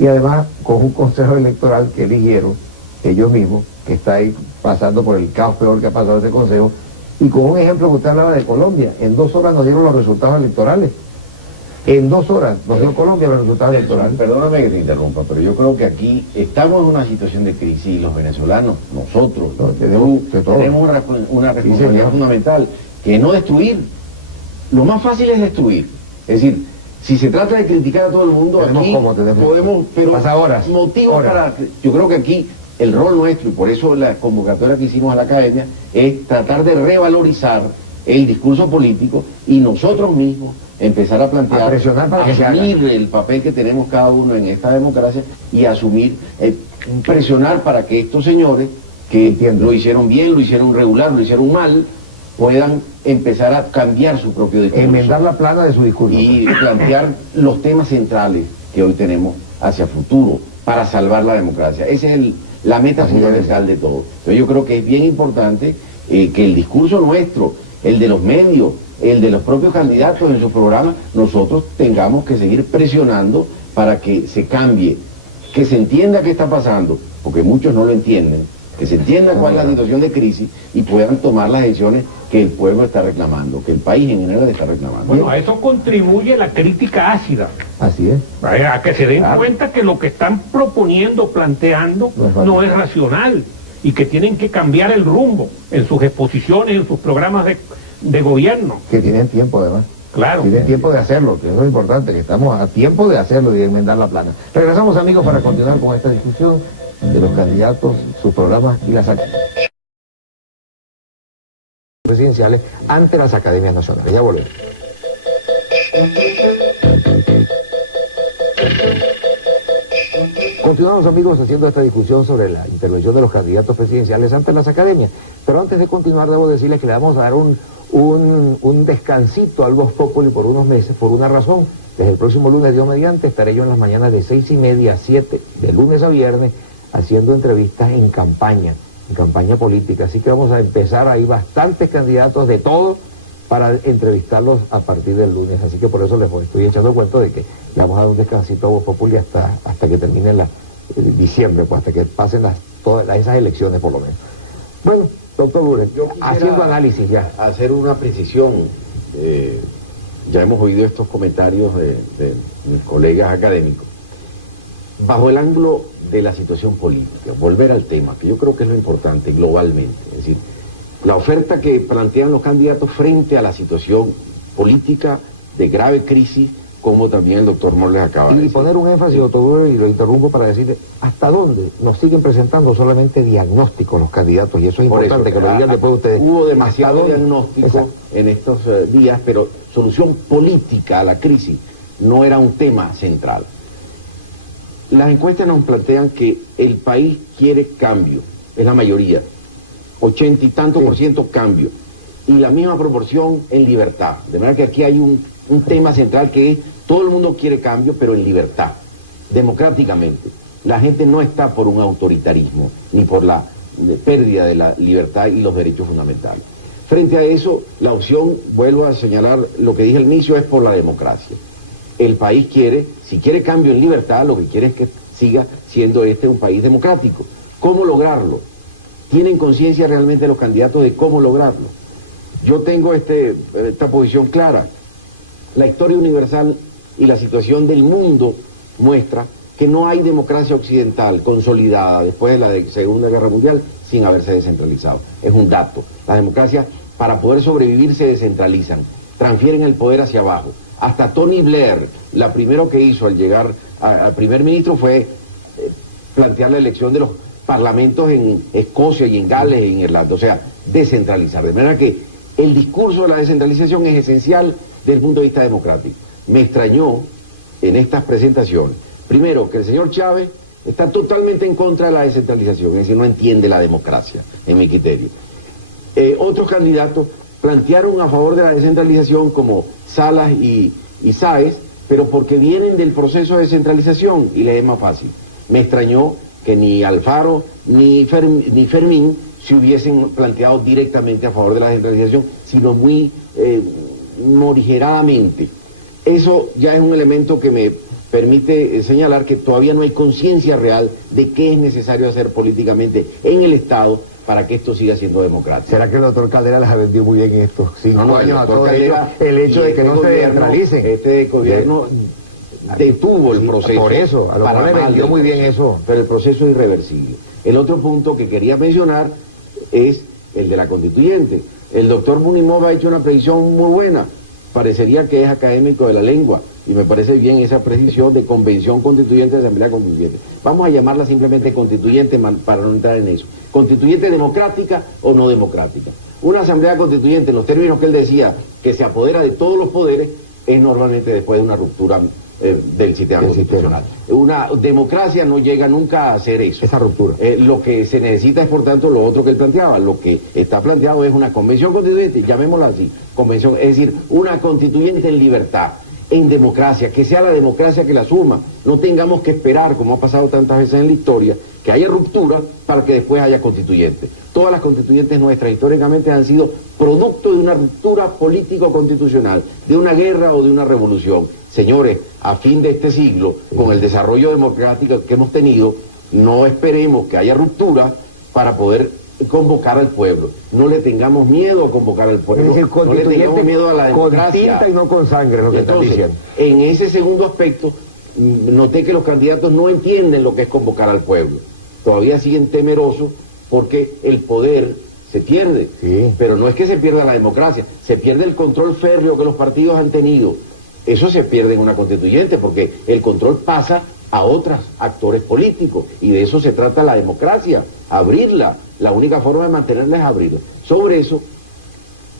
Y además con un consejo electoral que eligieron ellos mismos, que está ahí pasando por el caos peor que ha pasado ese consejo, y con un ejemplo que usted hablaba de Colombia, en 2 horas nos dieron los resultados electorales. En 2 horas nos dio Colombia los resultados electorales. Perdóname que te interrumpa, pero yo creo que aquí estamos en una situación de crisis y los venezolanos, nosotros, tenemos una responsabilidad fundamental, que es no destruir. Lo más fácil es destruir. Es decir, Si se trata de criticar a todo el mundo, aquí podemos, pero pasa horas, motivos para... Yo creo que aquí el rol nuestro, y por eso la convocatoria que hicimos a la academia, es tratar de revalorizar el discurso político y nosotros mismos empezar a plantear, asumir el papel que tenemos cada uno en esta democracia y asumir, presionar para que estos señores, que lo hicieron bien, lo hicieron regular, lo hicieron mal, puedan empezar a cambiar su propio discurso. Enmendar la plana de su discurso. Y plantear los temas centrales que hoy tenemos hacia futuro para salvar la democracia. Esa es la meta fundamental de todo. Entonces yo creo que es bien importante que el discurso nuestro, el de los medios, el de los propios candidatos en sus programas, nosotros tengamos que seguir presionando para que se cambie, que se entienda qué está pasando, porque muchos no lo entienden, que se entienda cuál es la situación de crisis y puedan tomar las decisiones que el pueblo está reclamando, que el país en general está reclamando. Bueno, a eso contribuye la crítica ácida. Así es. A que se den cuenta que lo que están proponiendo, planteando, no es racional y que tienen que cambiar el rumbo en sus exposiciones, en sus programas de gobierno. Que tienen tiempo además. Claro. Tienen tiempo de hacerlo, que eso es importante, que estamos a tiempo de hacerlo y de enmendar la plana. Regresamos, amigos, para continuar con esta discusión de los candidatos, sus programas y las acciones presidenciales ante las academias nacionales. Ya volvemos. Continuamos, amigos, haciendo esta discusión sobre la intervención de los candidatos presidenciales ante las academias. Pero antes de continuar, debo decirles que le vamos a dar un descansito al Voz Populi por unos meses, por una razón. Desde el próximo lunes, Dios mediante, estaré yo en las mañanas de 6:30 a 7, de lunes a viernes, haciendo entrevistas en campaña política. Así que vamos a empezar, hay bastantes candidatos de todos para entrevistarlos a partir del lunes. Así que por eso les estoy echando el cuento de que le vamos a dar un descansito a Voz Populi hasta que termine diciembre, pues hasta que pasen todas esas elecciones por lo menos. Bueno, doctor Buren, haciendo análisis ya. Hacer una precisión. Ya hemos oído estos comentarios de mis colegas académicos. Bajo el ángulo de la situación política, volver al tema, que yo creo que es lo importante globalmente, es decir, la oferta que plantean los candidatos frente a la situación política de grave crisis, como también el doctor Morles acaba de decir. Y poner un énfasis, doctor Buren, y lo interrumpo para decirle, ¿hasta dónde nos siguen presentando solamente diagnósticos los candidatos? Y eso es importante que lo digan después ustedes. Hubo demasiado diagnóstico en estos días, pero solución política a la crisis no era un tema central. Las encuestas nos plantean que el país quiere cambio, es la mayoría, 80 y tanto por ciento cambio, y la misma proporción en libertad. De manera que aquí hay un tema central que es, todo el mundo quiere cambio, pero en libertad, democráticamente. La gente no está por un autoritarismo, ni por la pérdida de la libertad y los derechos fundamentales. Frente a eso, la opción, vuelvo a señalar lo que dije al inicio, es por la democracia. El país quiere, si quiere cambio en libertad, lo que quiere es que siga siendo un país democrático. ¿Cómo lograrlo? ¿Tienen conciencia realmente los candidatos de cómo lograrlo? Yo tengo esta posición clara. La historia universal y la situación del mundo muestra que no hay democracia occidental consolidada después de la Segunda Guerra Mundial sin haberse descentralizado. Es un dato. Las democracias, para poder sobrevivir, se descentralizan, transfieren el poder hacia abajo. Hasta Tony Blair, la primero que hizo al llegar al primer ministro fue plantear la elección de los parlamentos en Escocia y en Gales y en Irlanda, o sea, descentralizar. De manera que el discurso de la descentralización es esencial desde el punto de vista democrático. Me extrañó en estas presentaciones, primero, que el señor Chávez está totalmente en contra de la descentralización, es decir, no entiende la democracia, en mi criterio. Otros candidatos plantearon a favor de la descentralización como Salas y Sáez, pero porque vienen del proceso de descentralización y les es más fácil. Me extrañó que ni Alfaro ni Fermín se hubiesen planteado directamente a favor de la descentralización, sino muy morigeradamente. Eso ya es un elemento que me permite señalar que todavía no hay conciencia real de qué es necesario hacer políticamente en el Estado para que esto siga siendo democrático. ¿Será que el doctor Caldera las ha vendido muy bien en estos 5 años a todo el hecho de que no se descentralicen? Este gobierno detuvo el proceso. Por eso, a lo mejor le vendió muy bien eso. Pero el proceso es irreversible. El otro punto que quería mencionar es el de la constituyente. El doctor Bunimov ha hecho una predicción muy buena. Parecería que es académico de la lengua. y me parece bien esa precisión de convención constituyente de asamblea constituyente. Vamos a llamarla simplemente constituyente para no entrar en eso. Constituyente democrática o no democrática. Una asamblea constituyente, en los términos que él decía, que se apodera de todos los poderes, es normalmente después de una ruptura del sistema constitucional. Una democracia no llega nunca a hacer eso. Esa ruptura. Lo que se necesita es, por tanto, lo otro que él planteaba. Lo que está planteado es una convención constituyente, llamémosla así, convención, es decir, una constituyente en libertad, en democracia, que sea la democracia que la asuma. No tengamos que esperar, como ha pasado tantas veces en la historia, que haya ruptura para que después haya constituyentes. Todas las constituyentes nuestras históricamente han sido producto de una ruptura político-constitucional, de una guerra o de una revolución. Señores, a fin de este siglo, con el desarrollo democrático que hemos tenido, no esperemos que haya ruptura para poder convocar al pueblo. No le tengamos miedo a convocar al pueblo. Es decir, no le tengamos miedo a la democracia. Con tinta y no con sangre, lo que están diciendo. En ese segundo aspecto, noté que los candidatos no entienden lo que es convocar al pueblo. Todavía siguen temerosos porque el poder se pierde. Sí. Pero no es que se pierda la democracia, se pierde el control férreo que los partidos han tenido. Eso se pierde en una constituyente porque el control pasa a otros actores políticos y de eso se trata la democracia, abrirla. La única forma de mantenerla es abrirla. Sobre eso,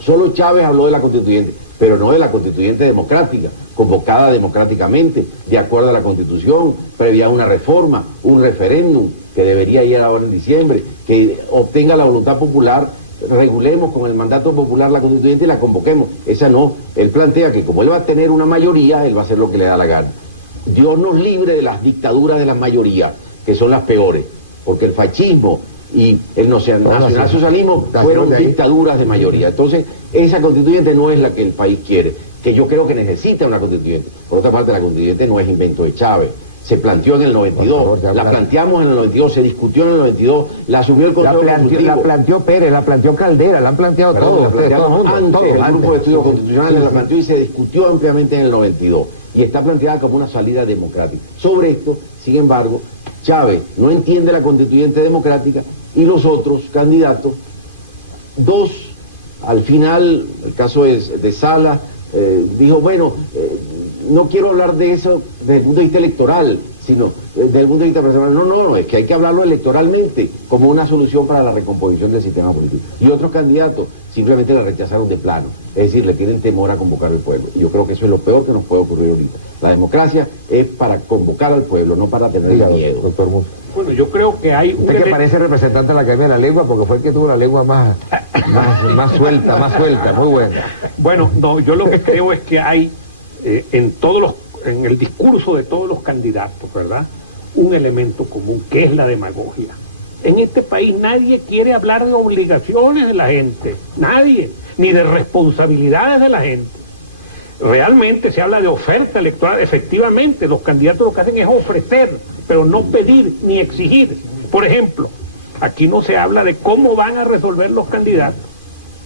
solo Chávez habló de la constituyente, pero no de la constituyente democrática, convocada democráticamente, de acuerdo a la Constitución, previa a una reforma, un referéndum que debería ir ahora en diciembre, que obtenga la voluntad popular, regulemos con el mandato popular la constituyente y la convoquemos. Esa no, él plantea que como él va a tener una mayoría, él va a hacer lo que le da la gana. Dios nos libre de las dictaduras de las mayorías, que son las peores, porque el fascismo y el nacionalsocialismo fueron dictaduras de mayoría. Entonces, esa constituyente no es la que el país quiere, que yo creo que necesita una constituyente. Por otra parte, la constituyente no es invento de Chávez. Se planteó en el 92, la planteamos en el 92, se discutió en el 92, la asumió el Consejo Constitutivo. La planteó Pérez, la planteó Caldera, la han planteado todos. La planteamos antes, el Grupo de Estudios Constitucionales la planteó y se discutió ampliamente en el 92. Y está planteada como una salida democrática. Sobre esto, sin embargo, Chávez no entiende la constituyente democrática y los otros candidatos, dos, al final, el caso de Sala, dijo, bueno, no quiero hablar de eso desde el punto de vista electoral, sino desde el punto de vista personal. No, es que hay que hablarlo electoralmente como una solución para la recomposición del sistema político. Y otros candidatos simplemente la rechazaron de plano, es decir, le tienen temor a convocar al pueblo. Y yo creo que eso es lo peor que nos puede ocurrir ahorita. La democracia es para convocar al pueblo, no para tenerle miedo. Doctor Musso. Bueno, yo creo que hay... Usted que parece representante de la Academia de la Lengua, porque fue el que tuvo la lengua más suelta, muy buena. Bueno, no, yo lo que creo es que hay en el discurso de todos los candidatos, ¿verdad?, un elemento común, que es la demagogia. En este país nadie quiere hablar de obligaciones de la gente, nadie, ni de responsabilidades de la gente. Realmente se habla de oferta electoral, efectivamente, los candidatos lo que hacen es ofrecer, pero no pedir ni exigir. Por ejemplo, aquí no se habla de cómo van a resolver los candidatos,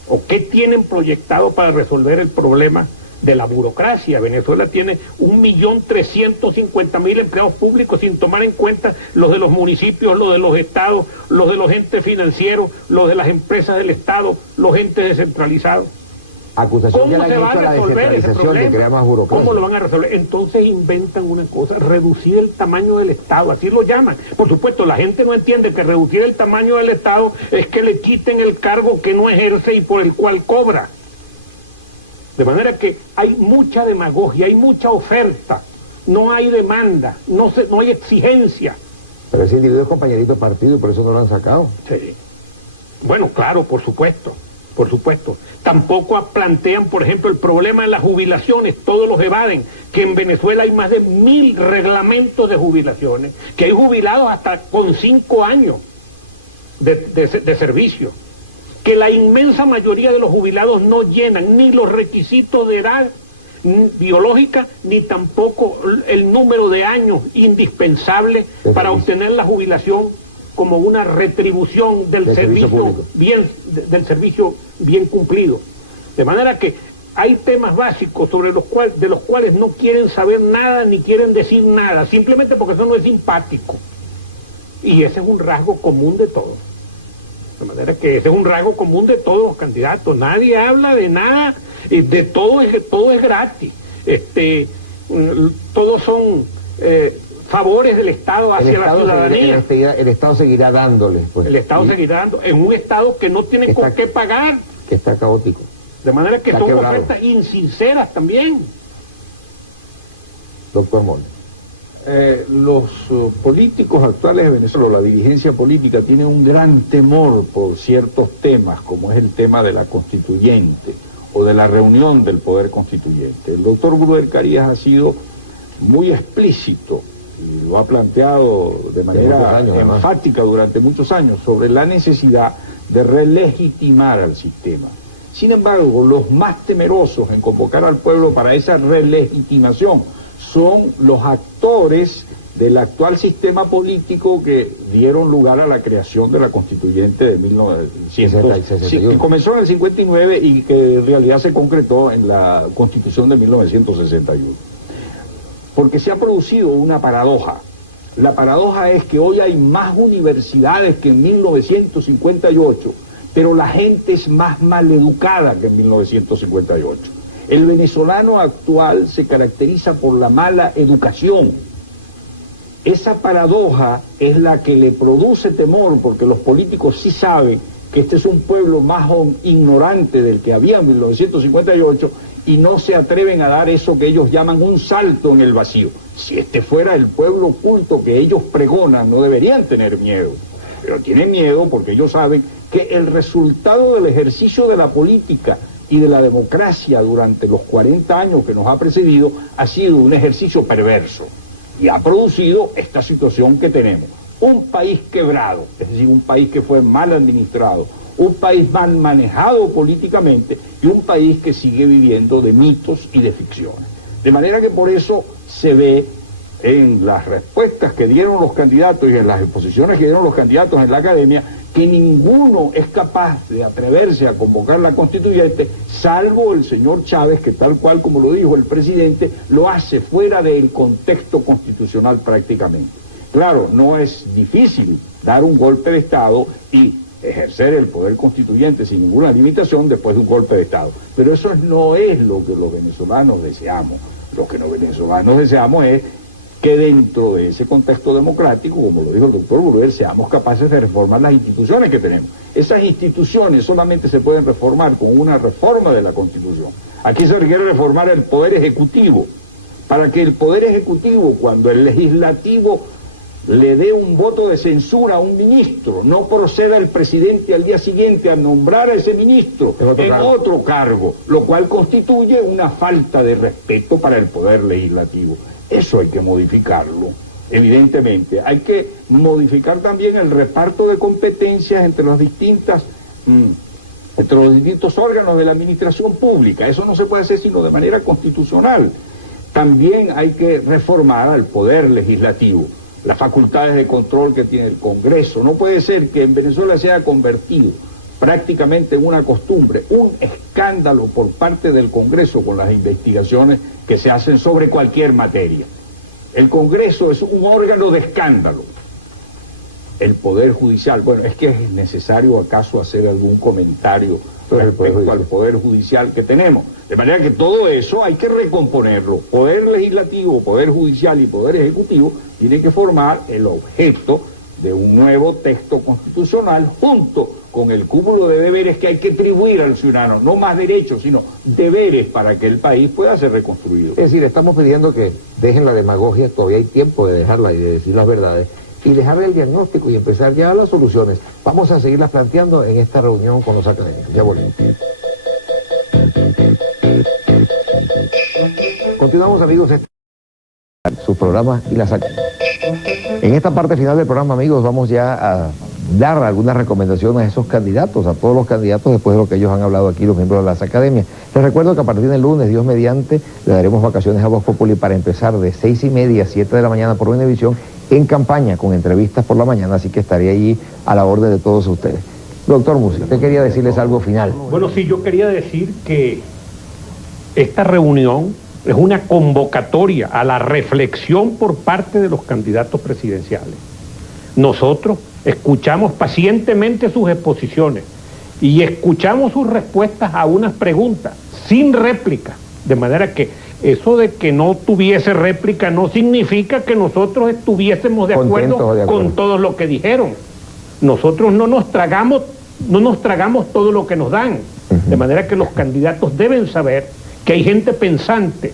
o qué tienen proyectado para resolver el problema de la burocracia. Venezuela tiene 1.350.000 empleados públicos sin tomar en cuenta los de los municipios, los de los estados, los de los entes financieros, los de las empresas del Estado, los entes descentralizados. Acusación ¿Cómo se va a resolver ese problema? Más burocracia. ¿Cómo lo van a resolver? Entonces inventan una cosa, reducir el tamaño del Estado, así lo llaman. Por supuesto, la gente no entiende que reducir el tamaño del Estado es que le quiten el cargo que no ejerce y por el cual cobra. De manera que hay mucha demagogia, hay mucha oferta, no hay demanda, no hay exigencia. Pero ese individuo es compañerito de partido y por eso no lo han sacado. Sí. Bueno, claro, por supuesto. Tampoco plantean, por ejemplo, el problema de las jubilaciones, todos los evaden, que en Venezuela hay más de 1.000 reglamentos de jubilaciones, que hay jubilados hasta con 5 años de servicio, que la inmensa mayoría de los jubilados no llenan ni los requisitos de edad biológica, ni tampoco el número de años indispensable para obtener la jubilación como una retribución del servicio bien cumplido. De manera que hay temas básicos de los cuales no quieren saber nada ni quieren decir nada, simplemente porque eso no es simpático. Y ese es un rasgo común de todos. De manera que ese es un rasgo común de todos los candidatos. Nadie habla de nada, de todo es gratis. todos son favores del Estado hacia la ciudadanía. El Estado seguirá dándoles. Pues. El Estado seguirá dando en un Estado que no tiene con qué pagar. Que está caótico. De manera que son ofertas insinceras también. Doctor Molle. Los políticos actuales de Venezuela, la dirigencia política, tiene un gran temor por ciertos temas, como es el tema de la constituyente o de la reunión del poder constituyente. El doctor Bruder Carías ha sido muy explícito y lo ha planteado de manera enfática durante muchos años sobre la necesidad de relegitimar al sistema. Sin embargo, los más temerosos en convocar al pueblo para esa relegitimación son los actores del actual sistema político que dieron lugar a la creación de la constituyente de 1961, que comenzó en el 59 y que en realidad se concretó en la constitución de 1961. Porque se ha producido una paradoja. La paradoja es que hoy hay más universidades que en 1958, pero la gente es más maleducada que en 1958. El venezolano actual se caracteriza por la mala educación. Esa paradoja es la que le produce temor, porque los políticos sí saben que este es un pueblo más ignorante del que había en 1958 y no se atreven a dar eso que ellos llaman un salto en el vacío. Si este fuera el pueblo culto que ellos pregonan, no deberían tener miedo. Pero tienen miedo porque ellos saben que el resultado del ejercicio de la política y de la democracia durante los 40 años que nos ha precedido ha sido un ejercicio perverso y ha producido esta situación que tenemos. Un país quebrado, es decir, un país que fue mal administrado, un país mal manejado políticamente y un país que sigue viviendo de mitos y de ficciones. De manera que por eso se ve en las respuestas que dieron los candidatos y en las exposiciones que dieron los candidatos en la academia, que ninguno es capaz de atreverse a convocar la constituyente, salvo el señor Chávez, que tal cual como lo dijo el presidente, lo hace fuera del contexto constitucional prácticamente. Claro, no es difícil dar un golpe de Estado y ejercer el poder constituyente sin ninguna limitación después de un golpe de Estado, pero eso no es lo que los venezolanos deseamos. Lo que los venezolanos deseamos es que dentro de ese contexto democrático, como lo dijo el doctor Bruder, seamos capaces de reformar las instituciones que tenemos. Esas instituciones solamente se pueden reformar con una reforma de la Constitución. Aquí se requiere reformar el Poder Ejecutivo, para que el Poder Ejecutivo, cuando el Legislativo le dé un voto de censura a un ministro, no proceda el presidente al día siguiente a nombrar a ese ministro en otro cargo, lo cual constituye una falta de respeto para el Poder Legislativo. Eso hay que modificarlo, evidentemente. Hay que modificar también el reparto de competencias entre los distintos órganos de la administración pública. Eso no se puede hacer sino de manera constitucional. También hay que reformar al Poder Legislativo, las facultades de control que tiene el Congreso. No puede ser que en Venezuela se haya convertido prácticamente en una costumbre, un escándalo por parte del Congreso con las investigaciones que se hacen sobre cualquier materia. El Congreso es un órgano de escándalo. El Poder Judicial, bueno, es que es necesario acaso hacer algún comentario respecto al Poder Judicial que tenemos. De manera que todo eso hay que recomponerlo. Poder Legislativo, Poder Judicial y Poder Ejecutivo tienen que formar el objeto de un nuevo texto constitucional junto con el cúmulo de deberes que hay que atribuir al ciudadano, no más derechos, sino deberes para que el país pueda ser reconstruido. Es decir, estamos pidiendo que dejen la demagogia, todavía hay tiempo de dejarla y de decir las verdades, y dejar el diagnóstico y empezar ya las soluciones. Vamos a seguirlas planteando en esta reunión con los académicos. Ya volvemos. Continuamos, amigos. Sus programas y las actividades. En esta parte final del programa, amigos, vamos ya a dar algunas recomendaciones a esos candidatos, a todos los candidatos, después de lo que ellos han hablado aquí, los miembros de las academias. Les recuerdo que a partir del lunes, Dios mediante, le daremos vacaciones a Voz Populi para empezar de 6:30 a 7 de la mañana por Univisión en campaña, con entrevistas por la mañana, así que estaré allí a la orden de todos ustedes. Doctor Musi, ¿usted quería decirles algo final? Bueno, sí, yo quería decir que esta reunión es una convocatoria a la reflexión por parte de los candidatos presidenciales. Nosotros escuchamos pacientemente sus exposiciones y escuchamos sus respuestas a unas preguntas sin réplica, de manera que eso de que no tuviese réplica no significa que nosotros estuviésemos de acuerdo con todo lo que dijeron. Nosotros no nos tragamos todo lo que nos dan. De manera que los candidatos deben saber que hay gente pensante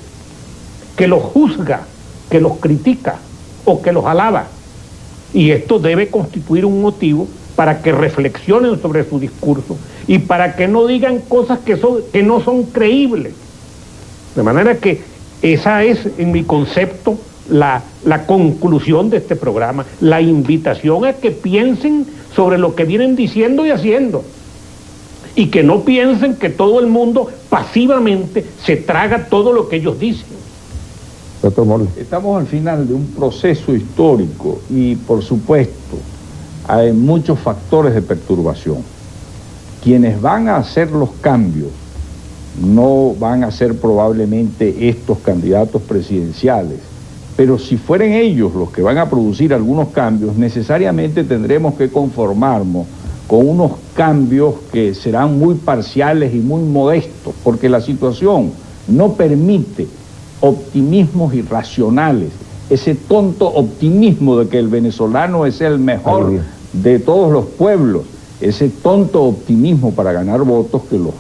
que los juzga, que los critica o que los alaba. Y esto debe constituir un motivo para que reflexionen sobre su discurso y para que no digan cosas que no son creíbles. De manera que esa es, en mi concepto, la conclusión de este programa, la invitación a que piensen sobre lo que vienen diciendo y haciendo, y que no piensen que todo el mundo pasivamente se traga todo lo que ellos dicen. Doctor Morles. Estamos al final de un proceso histórico y, por supuesto, hay muchos factores de perturbación. Quienes van a hacer los cambios no van a ser probablemente estos candidatos presidenciales, pero si fueren ellos los que van a producir algunos cambios, necesariamente tendremos que conformarnos con unos cambios que serán muy parciales y muy modestos, porque la situación no permite optimismos irracionales, ese tonto optimismo de que el venezolano es el mejor de todos los pueblos, ese tonto optimismo para ganar votos que los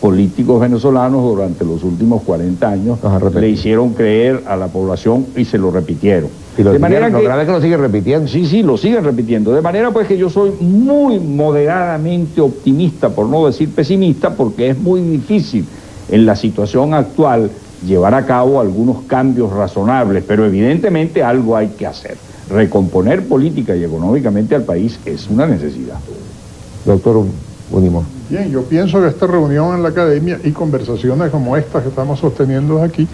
políticos venezolanos durante los últimos 40 años le hicieron creer a la población y se lo repitieron. Y lo grave es que lo siguen repitiendo. Sí, lo siguen repitiendo. De manera pues que yo soy muy moderadamente optimista, por no decir pesimista, porque es muy difícil en la situación actual llevar a cabo algunos cambios razonables, pero evidentemente algo hay que hacer. Recomponer política y económicamente al país es una necesidad. Doctor Unimón. Bien, yo pienso que esta reunión en la academia y conversaciones como estas que estamos sosteniendo aquí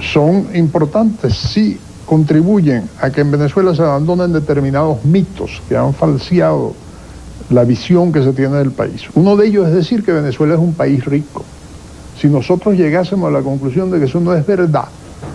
son importantes, sí contribuyen a que en Venezuela se abandonen determinados mitos que han falseado la visión que se tiene del país. Uno de ellos es decir que Venezuela es un país rico. Si nosotros llegásemos a la conclusión de que eso no es verdad,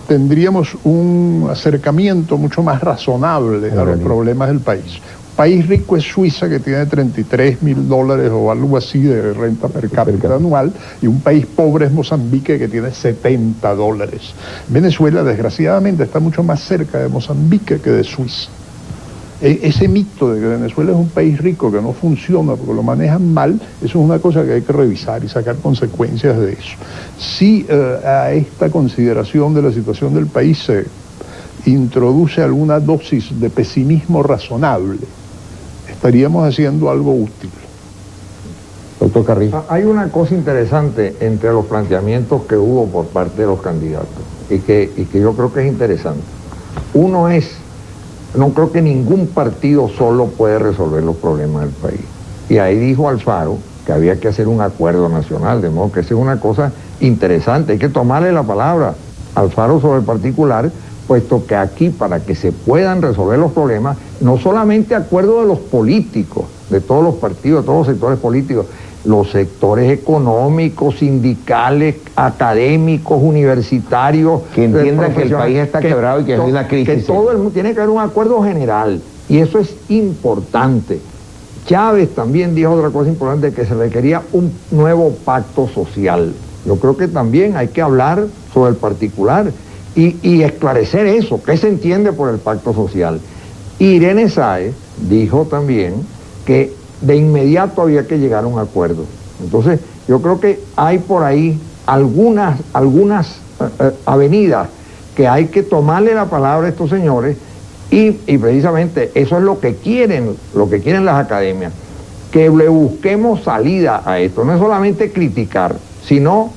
tendríamos un acercamiento mucho más razonable a los problemas del país. País rico es Suiza, que tiene $33.000 o algo así de renta per cápita anual, y un país pobre es Mozambique, que tiene $70. Venezuela, desgraciadamente, está mucho más cerca de Mozambique que de Suiza. Ese mito de que Venezuela es un país rico que no funciona porque lo manejan mal, eso es una cosa que hay que revisar y sacar consecuencias de eso. Si a esta consideración de la situación del país se introduce alguna dosis de pesimismo razonable, estaríamos haciendo algo útil. Doctor Carrillo. Hay una cosa interesante entre los planteamientos que hubo por parte de los candidatos y que yo creo que es interesante. Uno es, no creo que ningún partido solo puede resolver los problemas del país. Y ahí dijo Alfaro que había que hacer un acuerdo nacional, de modo que esa es una cosa interesante. Hay que tomarle la palabra a Alfaro sobre el particular, puesto que aquí, para que se puedan resolver los problemas, no solamente acuerdo de los políticos, de todos los partidos, de todos los sectores políticos, los sectores económicos, sindicales, académicos, universitarios, que entiendan que el país está quebrado y que hay una crisis. Que todo el mundo tiene que haber un acuerdo general, y eso es importante. Chávez también dijo otra cosa importante, que se requería un nuevo pacto social. Yo creo que también hay que hablar sobre el particular y esclarecer eso, qué se entiende por el pacto social. Irene Sáez dijo también que de inmediato había que llegar a un acuerdo. Entonces, yo creo que hay por ahí algunas avenidas que hay que tomarle la palabra a estos señores y precisamente eso es lo que quieren las academias, que le busquemos salida a esto, no es solamente criticar, sino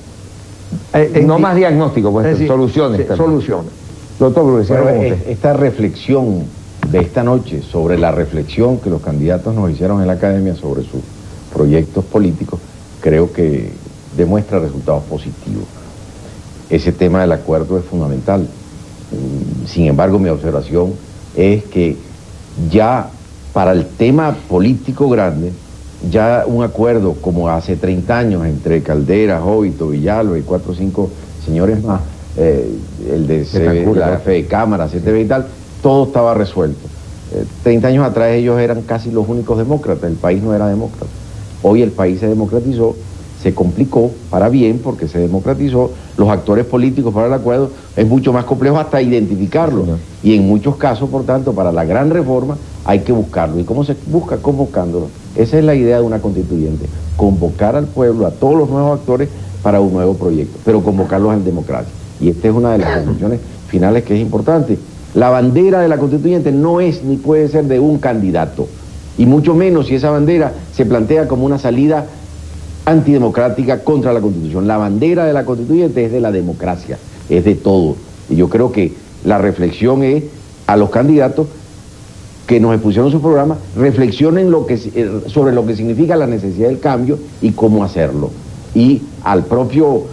no más diagnóstico, pues, decir, soluciones. Soluciones. Doctor Bruce, esta reflexión de esta noche sobre la reflexión que los candidatos nos hicieron en la academia sobre sus proyectos políticos, creo que demuestra resultados positivos. Ese tema del acuerdo es fundamental. Sin embargo, mi observación es que ya para el tema político grande, ya un acuerdo como hace 30 años entre Caldera, Jovito, Villalba y 4 o 5 señores más, el de la Cámara, CTV y tal, todo estaba resuelto. 30 años atrás ellos eran casi los únicos demócratas, el país no era demócrata. Hoy el país se democratizó se complicó para bien porque se democratizó, los actores políticos para el acuerdo es mucho más complejo hasta identificarlo. Y en muchos casos, por tanto, para la gran reforma hay que buscarlo. ¿Y cómo se busca? Convocándolo. Esa es la idea de una constituyente, convocar al pueblo, a todos los nuevos actores para un nuevo proyecto, pero convocarlos en democracia. Y esta es una de las conclusiones finales que es importante. La bandera de la constituyente no es ni puede ser de un candidato, y mucho menos si esa bandera se plantea como una salida antidemocrática contra la Constitución. La bandera de la constituyente es de la democracia, es de todo. Y yo creo que la reflexión es a los candidatos que nos expusieron su programa, reflexionen sobre lo que significa la necesidad del cambio y cómo hacerlo. Y al propio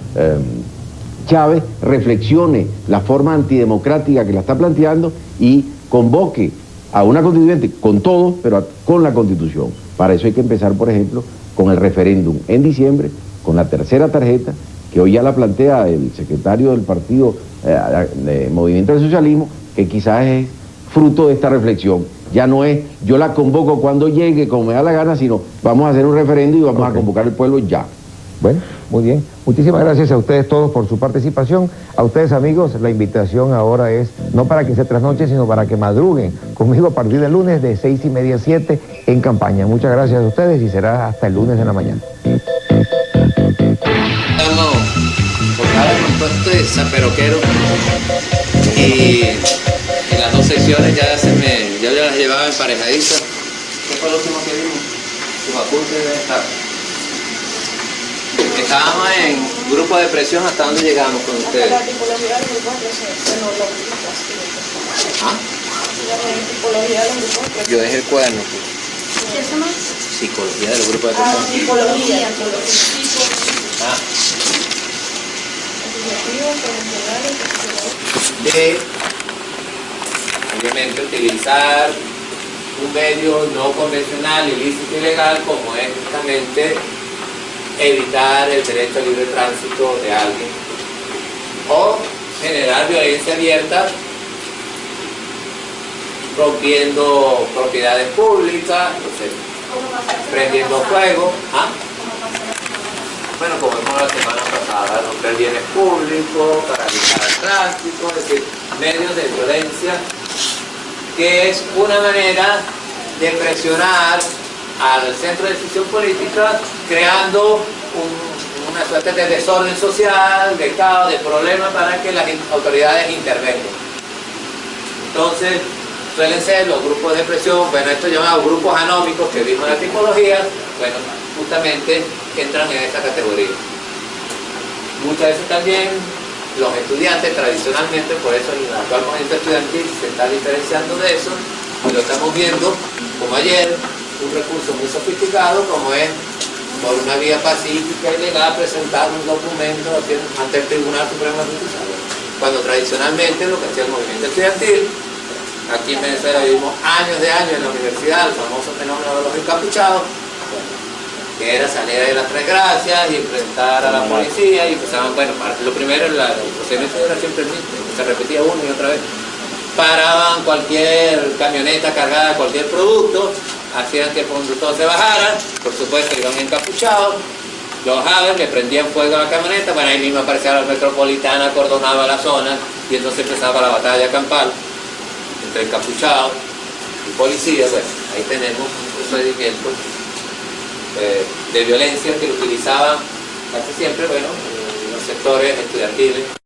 Chávez reflexione la forma antidemocrática que la está planteando y convoque a una constituyente con todo, pero con la Constitución. Para eso hay que empezar, por ejemplo, con el referéndum en diciembre, con la tercera tarjeta, que hoy ya la plantea el secretario del partido de Movimiento del Socialismo, que quizás es fruto de esta reflexión. Ya no es, yo la convoco cuando llegue, como me da la gana, sino vamos a hacer un referéndum y vamos a convocar al pueblo ya. Bueno, muy bien. Muchísimas gracias a ustedes todos por su participación. A ustedes, amigos, la invitación ahora es no para que se trasnochen, sino para que madruguen conmigo a partir del lunes de 6:30 a 7 en campaña. Muchas gracias a ustedes y será hasta el lunes en la mañana. Estamos en un puesto de zaperoquero y en las dos secciones yo ya las llevaba emparejaditas. ¿Qué fue lo último que vimos? Sus apuntes deben estar. Estábamos en grupo de presión. ¿Hasta dónde llegamos con ustedes? La tipología de los grupos de presión. ¿Ah? La tipología de los grupos de presión. Yo dejé el cuaderno. ¿Qué se llama? Psicología de los grupos de presión. Tipología. Ah. De, obviamente, utilizar un medio no convencional, ilícito y legal, como es justamente evitar el derecho al libre tránsito de alguien, o generar violencia abierta, rompiendo propiedades públicas, prendiendo fuego. ¿Ah? Bueno, como vimos la semana pasada, romper bienes públicos, paralizar el tránsito, es decir, medios de violencia, que es una manera de presionar al centro de decisión política, creando una suerte de desorden social, de caos, de problema para que las autoridades intervengan. Entonces, suelen ser los grupos de presión, bueno, estos llamados grupos anómicos que vimos en la tipología, bueno, justamente entran en esta categoría. Muchas veces también los estudiantes, tradicionalmente, por eso en el actual movimiento estudiantil se está diferenciando de eso, y lo estamos viendo, como ayer, un recurso muy sofisticado como es por una vía pacífica y legal presentar un documento ante el Tribunal Supremo de Justicia, cuando tradicionalmente lo que hacía el movimiento estudiantil, aquí en Venezuela vivimos años en la universidad, el famoso fenómeno de los encapuchados, que era salir de las Tres Gracias y enfrentar a la policía y empezaban, bueno, lo primero el procedimiento era siempre el mismo, se repetía una y otra vez, paraban cualquier camioneta cargada de cualquier producto, hacían que el conductor se bajara, por supuesto iban encapuchados, lo bajaban, le prendían fuego a la camioneta, bueno, ahí mismo aparecía la metropolitana, acordonaba la zona y entonces empezaba la batalla campal entre encapuchados y policías. Bueno, ahí tenemos un procedimiento de violencia que lo utilizaban casi siempre, bueno, los sectores estudiantiles.